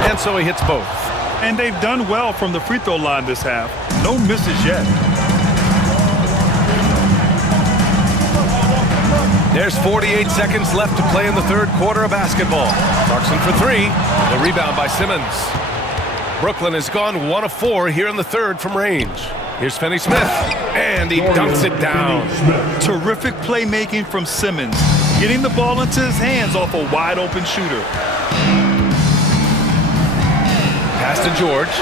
And so he hits both. And they've done well from the free throw line this half. No misses yet. There's 48 seconds left to play in the third quarter of basketball. Clarkson for three. The rebound by Simmons. Brooklyn has gone 1 of 4 here in the third from range. Here's Finney-Smith, and he dunks it down. Terrific playmaking from Simmons, getting the ball into his hands off a wide-open shooter. Pass to George.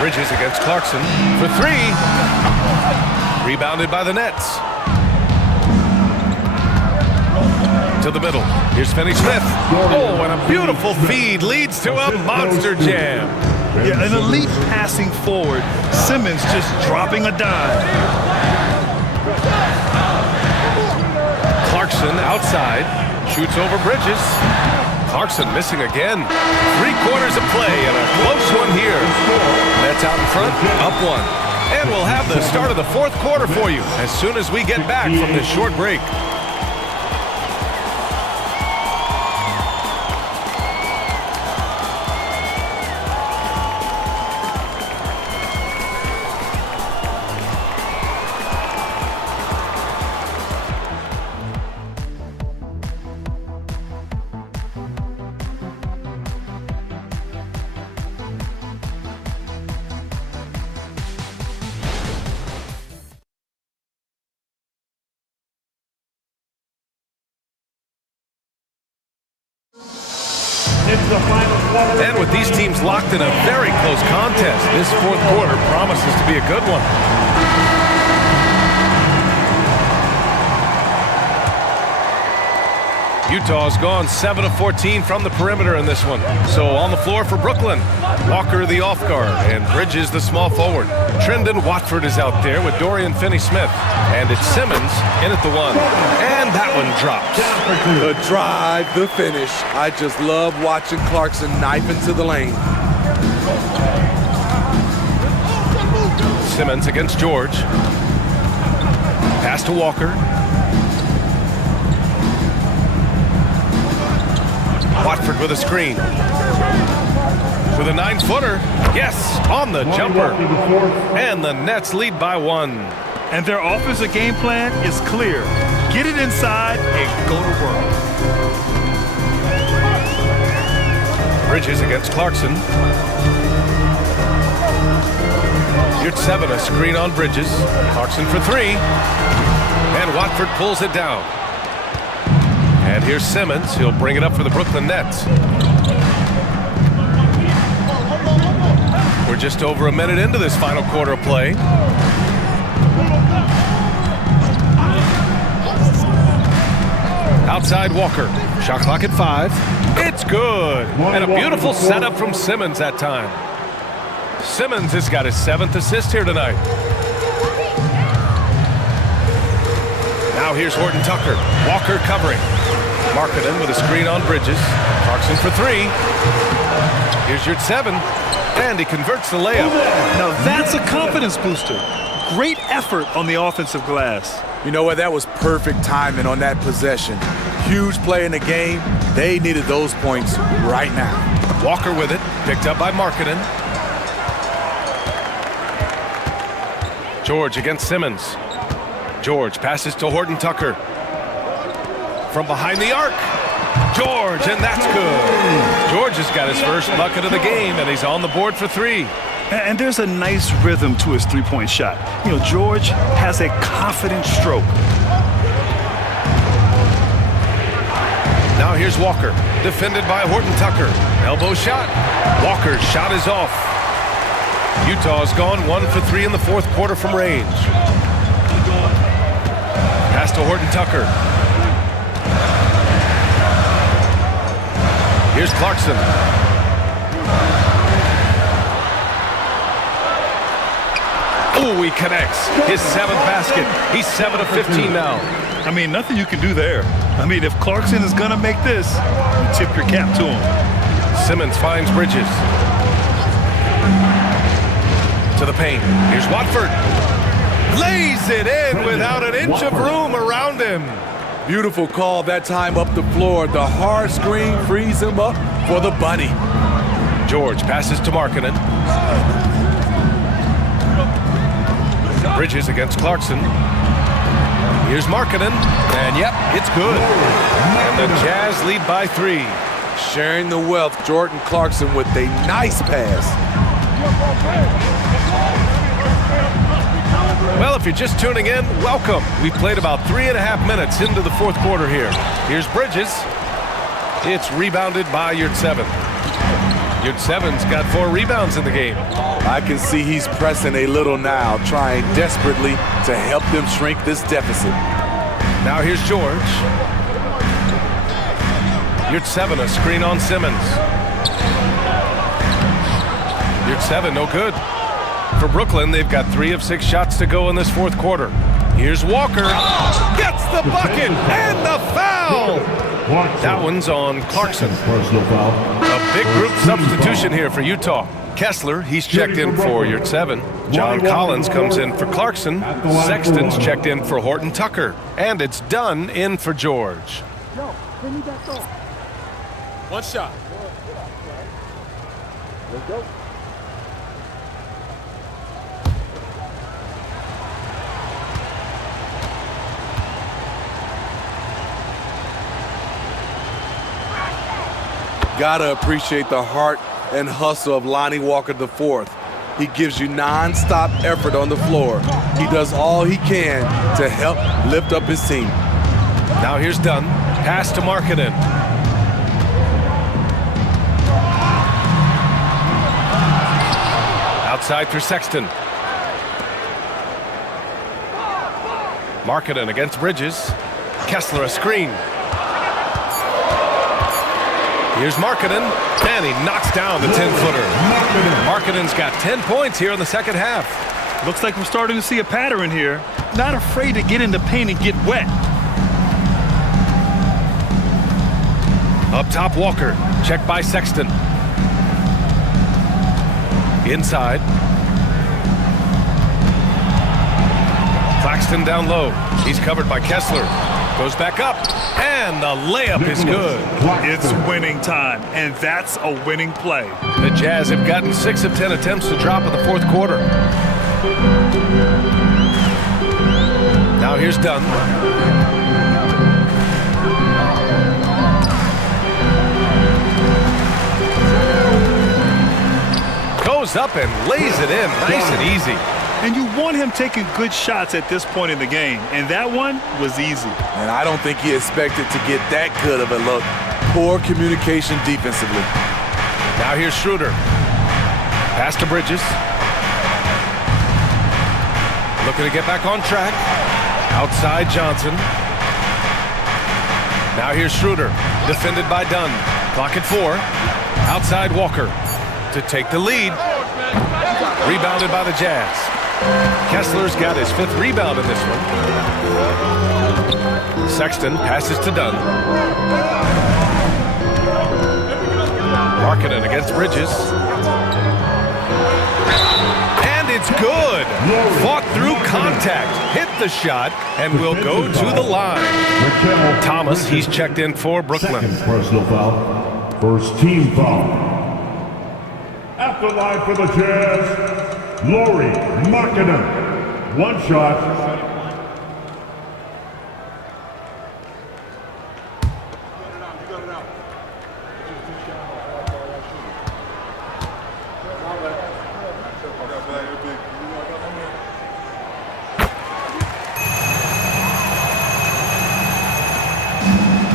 Bridges against Clarkson for three. Rebounded by the Nets. To the middle. Here's Finney-Smith. Oh, and a beautiful feed leads to a monster jam. Yeah, an elite passing forward. Simmons just dropping a dime. Clarkson outside. Shoots over Bridges. Clarkson missing again. 3/4 of play and a close one here. Nets out in front, up one. And we'll have the start of the fourth quarter for you as soon as we get back from this short break. And with these teams locked in a very close contest, this fourth quarter promises to be a good one. Utah's gone 7 of 14 from the perimeter in this one. So on the floor for Brooklyn, Walker the off guard and Bridges the small forward. Trendon Watford is out there with Dorian Finney-Smith. And it's Simmons in at the one. And that one drops. The drive, the finish. I just love watching Clarkson knife into the lane. Simmons against George. Pass to Walker. Watford with a screen. With a 9-footer. Yes, on the jumper. And the Nets lead by 1. And their offensive game plan is clear. Get it inside and go to work. Bridges against Clarkson. Here's 7, a screen on Bridges. Clarkson for 3. And Watford pulls it down. And here's Simmons. He'll bring it up for the Brooklyn Nets. We're just over a minute into this final quarter of play. Outside Walker. Shot clock at 5. It's good. And a beautiful setup from Simmons that time. Simmons has got his 7th assist here tonight. Now here's Horton Tucker. Walker covering. Markkanen with a screen on Bridges. Clarkson for 3. Here's your 7. And he converts the layup. Now that's a confidence booster. Great effort on the offensive glass. You know what? That was perfect timing on that possession. Huge play in the game. They needed those points right now. Walker with it. Picked up by Markkanen. George against Simmons. George passes to Horton Tucker. From behind the arc. George, and that's good. George has got his first bucket of the game, and he's on the board for 3. And there's a nice rhythm to his three-point shot. You know, George has a confident stroke. Now here's Walker, defended by Horton Tucker. Elbow shot. Walker's shot is off. Utah's gone 1 for 3 in the fourth quarter from range. Pass to Horton Tucker. Here's Clarkson. Oh, he connects. His 7th basket. He's 7 of 15 now. I mean, nothing you can do there. I mean, if Clarkson is going to make this, you tip your cap to him. Simmons finds Bridges. To the paint. Here's Watford. Lays it in without an inch of room around him. Beautiful call that time up the floor. The hard screen frees him up for the bunny. George passes to Markkanen. Bridges against Clarkson. Here's Markkanen, and yep, it's good. And the Jazz lead by 3. Sharing the wealth, Jordan Clarkson with a nice pass. Well, if you're just tuning in, welcome. We've played about 3.5 minutes into the fourth quarter here. Here's Bridges. It's rebounded by Yurtseven. Yurtseven's got 4 rebounds in the game. I can see he's pressing a little now, trying desperately to help them shrink this deficit. Now here's George. Yurtseven, a screen on Simmons. Yurtseven, no good. For Brooklyn, they've got 3 of 6 shots to go in this fourth quarter. Here's Walker. Gets the bucket and the foul. That one's on Clarkson. A big group substitution here for Utah. Kessler, he's checked in for Yurtseven. John Collins comes in for Clarkson. Sexton's checked in for Horton Tucker. And it's done in for George. One shot. Let's go. Gotta appreciate the heart and hustle of Lonnie Walker IV. He gives you non-stop effort on the floor. He does all he can to help lift up his team. Now here's Dunn. Pass to Markkanen. Outside for Sexton. Markkanen against Bridges. Kessler a screen. Here's Markkanen, and he knocks down the 10-footer. Markkanen's got 10 points here in the second half. Looks like we're starting to see a pattern here. Not afraid to get in the paint and get wet. Up top, Walker. Checked by Sexton. Inside. Claxton down low. He's covered by Kessler. Goes back up, and the layup is good. It's winning time, and that's a winning play. The Jazz have gotten 6 of 10 attempts to drop in the fourth quarter. Now here's Dunn. Goes up and lays it in, nice and easy. And you want him taking good shots at this point in the game, and that one was easy. And I don't think he expected to get that good of a look. Poor communication defensively. Now here's Schroeder. Pass to Bridges. Looking to get back on track. Outside Johnson. Now here's Schroeder. Defended by Dunn. Clock at 4. Outside Walker to take the lead. Rebounded by the Jazz. Kessler's got his 5th rebound in this one. Sexton passes to Dunn. Markkanen against Bridges. And it's good. Fought through contact. Hit the shot and will go to the line. Thomas, he's checked in for Brooklyn. Second personal foul. First team foul. At the line for the Jazz, Lauri Markkanen. One shot.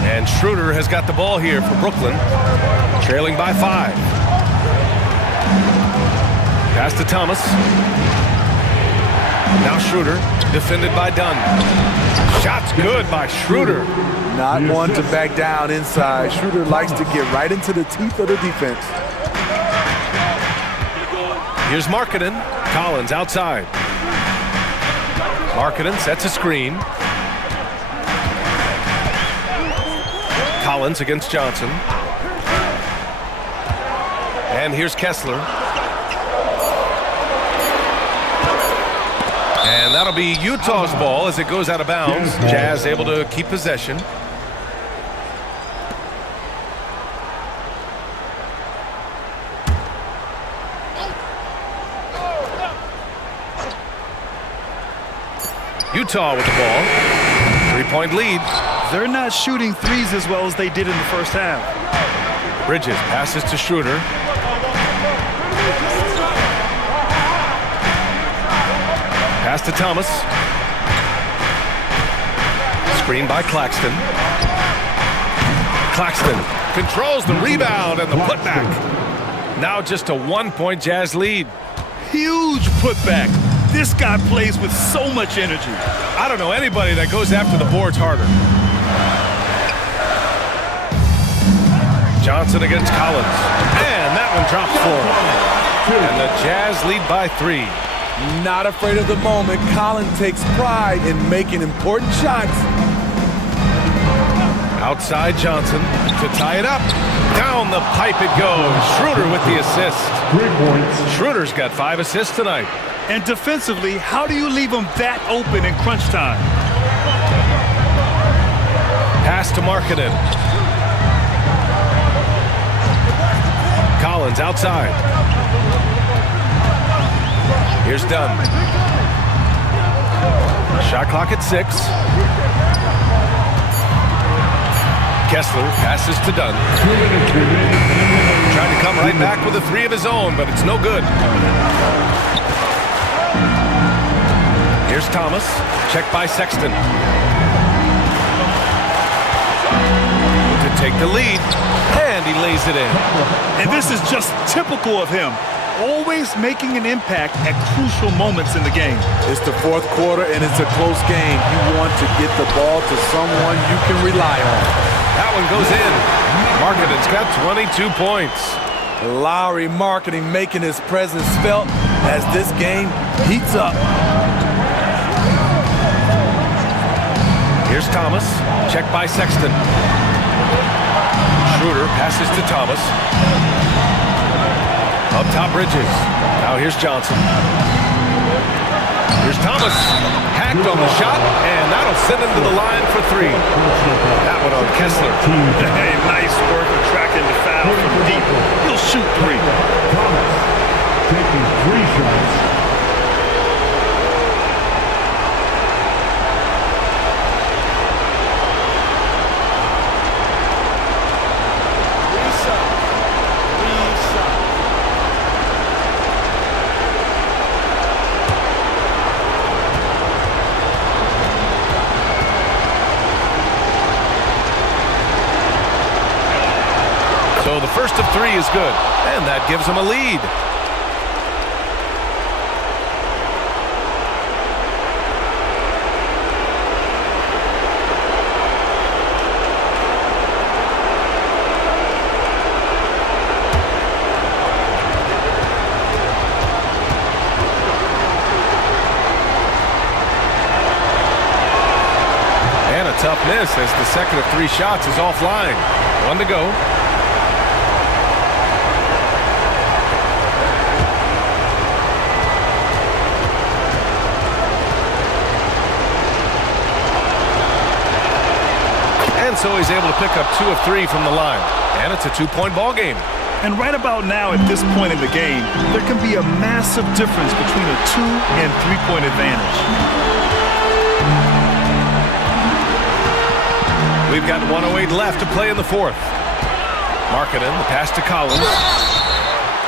And Schroeder has got the ball here for Brooklyn, trailing by 5. Pass to Thomas. Now Schroeder, defended by Dunn. Shot's good by Schroeder. Not one to back down inside. Schroeder likes to get right into the teeth of the defense. Here's Markkanen. Collins outside. Markkanen sets a screen. Collins against Johnson. And here's Kessler. And that'll be Utah's ball as it goes out of bounds. Jazz able to keep possession. Utah with the ball. 3-point lead. They're not shooting threes as well as they did in the first half. Bridges passes to Schroeder. Pass to Thomas. Screen by Claxton. Claxton controls the rebound and the putback. Now just a 1-point Jazz lead. Huge putback. This guy plays with so much energy. I don't know anybody that goes after the boards harder. Johnson against Collins. And that one drops for him. And the Jazz lead by 3. Not afraid of the moment. Collins takes pride in making important shots. Outside Johnson to tie it up. Down the pipe it goes. Schroeder with the assist. 3 points. Schroeder's got 5 assists tonight. And defensively, how do you leave them that open in crunch time? Pass to Markkanen. Collins outside. Here's Dunn. Shot clock at 6. Kessler passes to Dunn. Trying to come right back with a 3 of his own, but it's no good. Here's Thomas. Checked by Sexton. To take the lead. And he lays it in. And this is just typical of him. Always making an impact at crucial moments in the game. It's the 4th quarter and it's a close game. You want to get the ball to someone you can rely on. That one goes in. Markkanen's got 22 points. Lowry Markkanen making his presence felt as this game heats up. Here's Thomas. Checked by Sexton. Schroeder passes to Thomas. Up top Bridges. Now here's Johnson. Here's Thomas. Hacked on the shot, and that'll send him to the line for 3. That one on Kessler. Hey, nice work attracting the foul from deep. He'll shoot 3. Thomas taking 3 shots. So the first of 3 is good, and that gives him a lead. And a tough miss as the second of 3 shots is offline. 1 to go. So he's able to pick up 2 of 3 from the line. And it's a 2-point ball game. And right about now, at this point in the game, there can be a massive difference between a 2- and 3-point advantage. We've got 1:08 left to play in the 4th. Markkanen, the pass to Collins.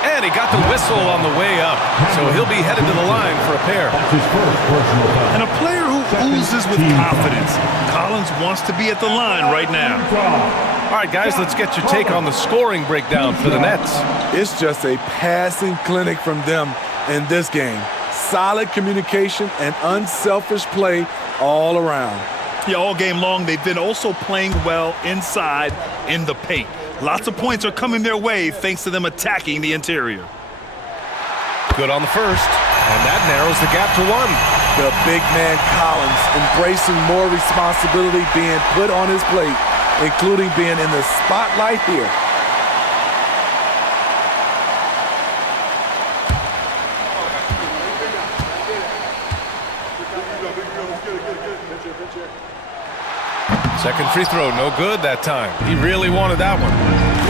And he got the whistle on the way up. So he'll be headed to the line for a pair. That's his first personal foul. And a player who oozes with confidence. Collins wants to be at the line right now. All right, guys, let's get your take on the scoring breakdown for the Nets. It's just a passing clinic from them in this game. Solid communication and unselfish play all around. Yeah, all game long, they've been also playing well inside in the paint. Lots of points are coming their way thanks to them attacking the interior. Good on the first, and that narrows the gap to 1. The big man Collins embracing more responsibility being put on his plate, including being in the spotlight here. Second free throw, no good that time. He really wanted that one.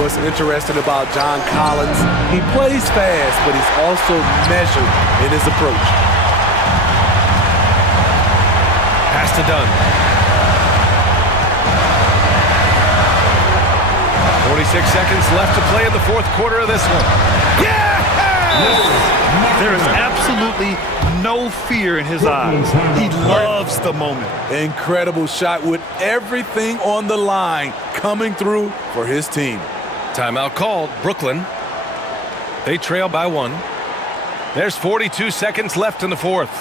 What's interesting about John Collins, he plays fast, but he's also measured in his approach. Pass to Dunn. 46 seconds left to play in the fourth quarter of this one. Yeah! There is absolutely no fear in his eyes. He loves the moment. Incredible shot with everything on the line coming through for his team. Timeout called. Brooklyn. They trail by 1. There's 42 seconds left in the fourth.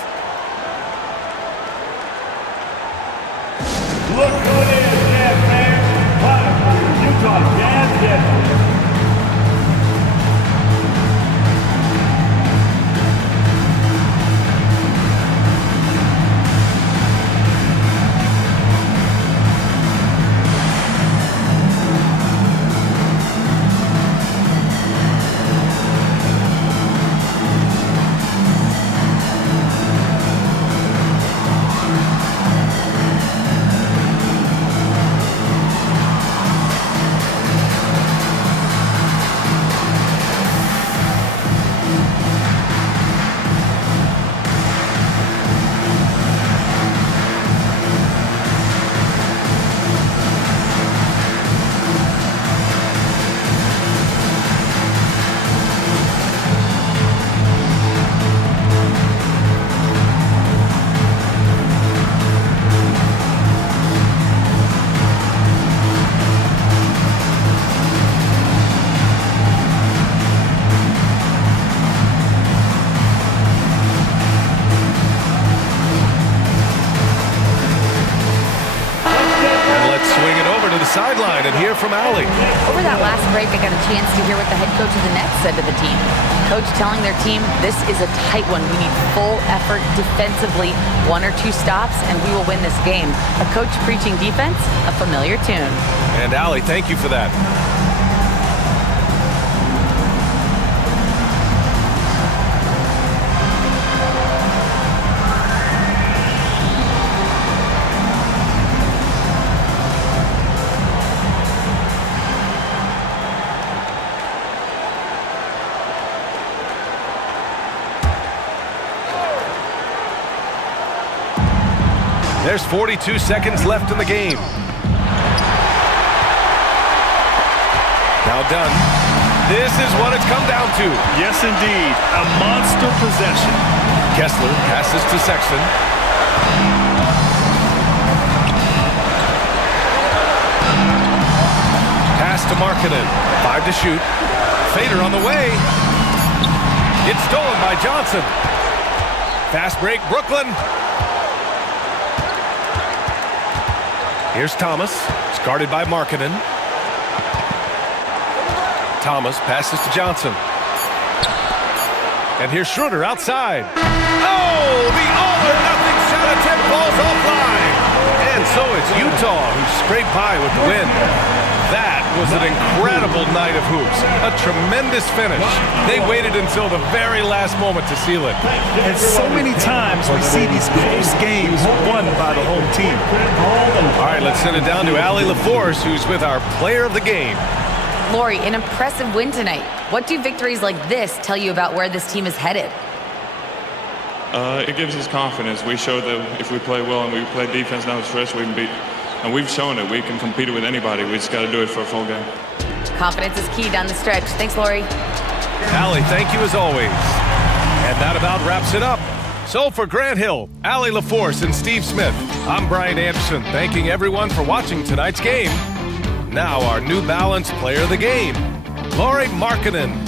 Look who it is, Jazz fans. Time for your Utah Jazz Jets. Sideline and hear from Allie. Over that last break, I got a chance to hear what the head coach of the Nets said to the team. Coach telling their team, this is a tight one. We need full effort defensively, 1 or 2 stops, and we will win this game. A coach preaching defense, a familiar tune. And Allie, thank you for that. There's 42 seconds left in the game. Now Dunn. This is what it's come down to. Yes, indeed. A monster possession. Kessler passes to Sexton. Pass to Markkanen. 5 to shoot. Fader on the way. It's stolen by Johnson. Fast break, Brooklyn. Here's Thomas. It's guarded by Markkanen. Thomas passes to Johnson. And here's Schroeder outside. Oh, the all-or-nothing shot attempt falls offline. And so it's Utah who scraped by with the win. That was an incredible night of hoops. A tremendous finish. They waited until the very last moment to seal it. And so many times we see these close games won by the home team. All right, let's send it down to Allie LaForce, who's with our player of the game. Lori, an impressive win tonight. What do victories like this tell you about where this team is headed? It gives us confidence. We showed that if we play well and we play defense down the stretch, we can beat. And we've shown it. We can compete with anybody. We just got to do it for a full game. Confidence is key down the stretch. Thanks, Lori. Allie, thank you as always. And that about wraps it up. So for Grant Hill, Allie LaForce, and Steve Smith, I'm Brian Anderson, thanking everyone for watching tonight's game. Now our New Balance player of the game, Lauri Markkanen.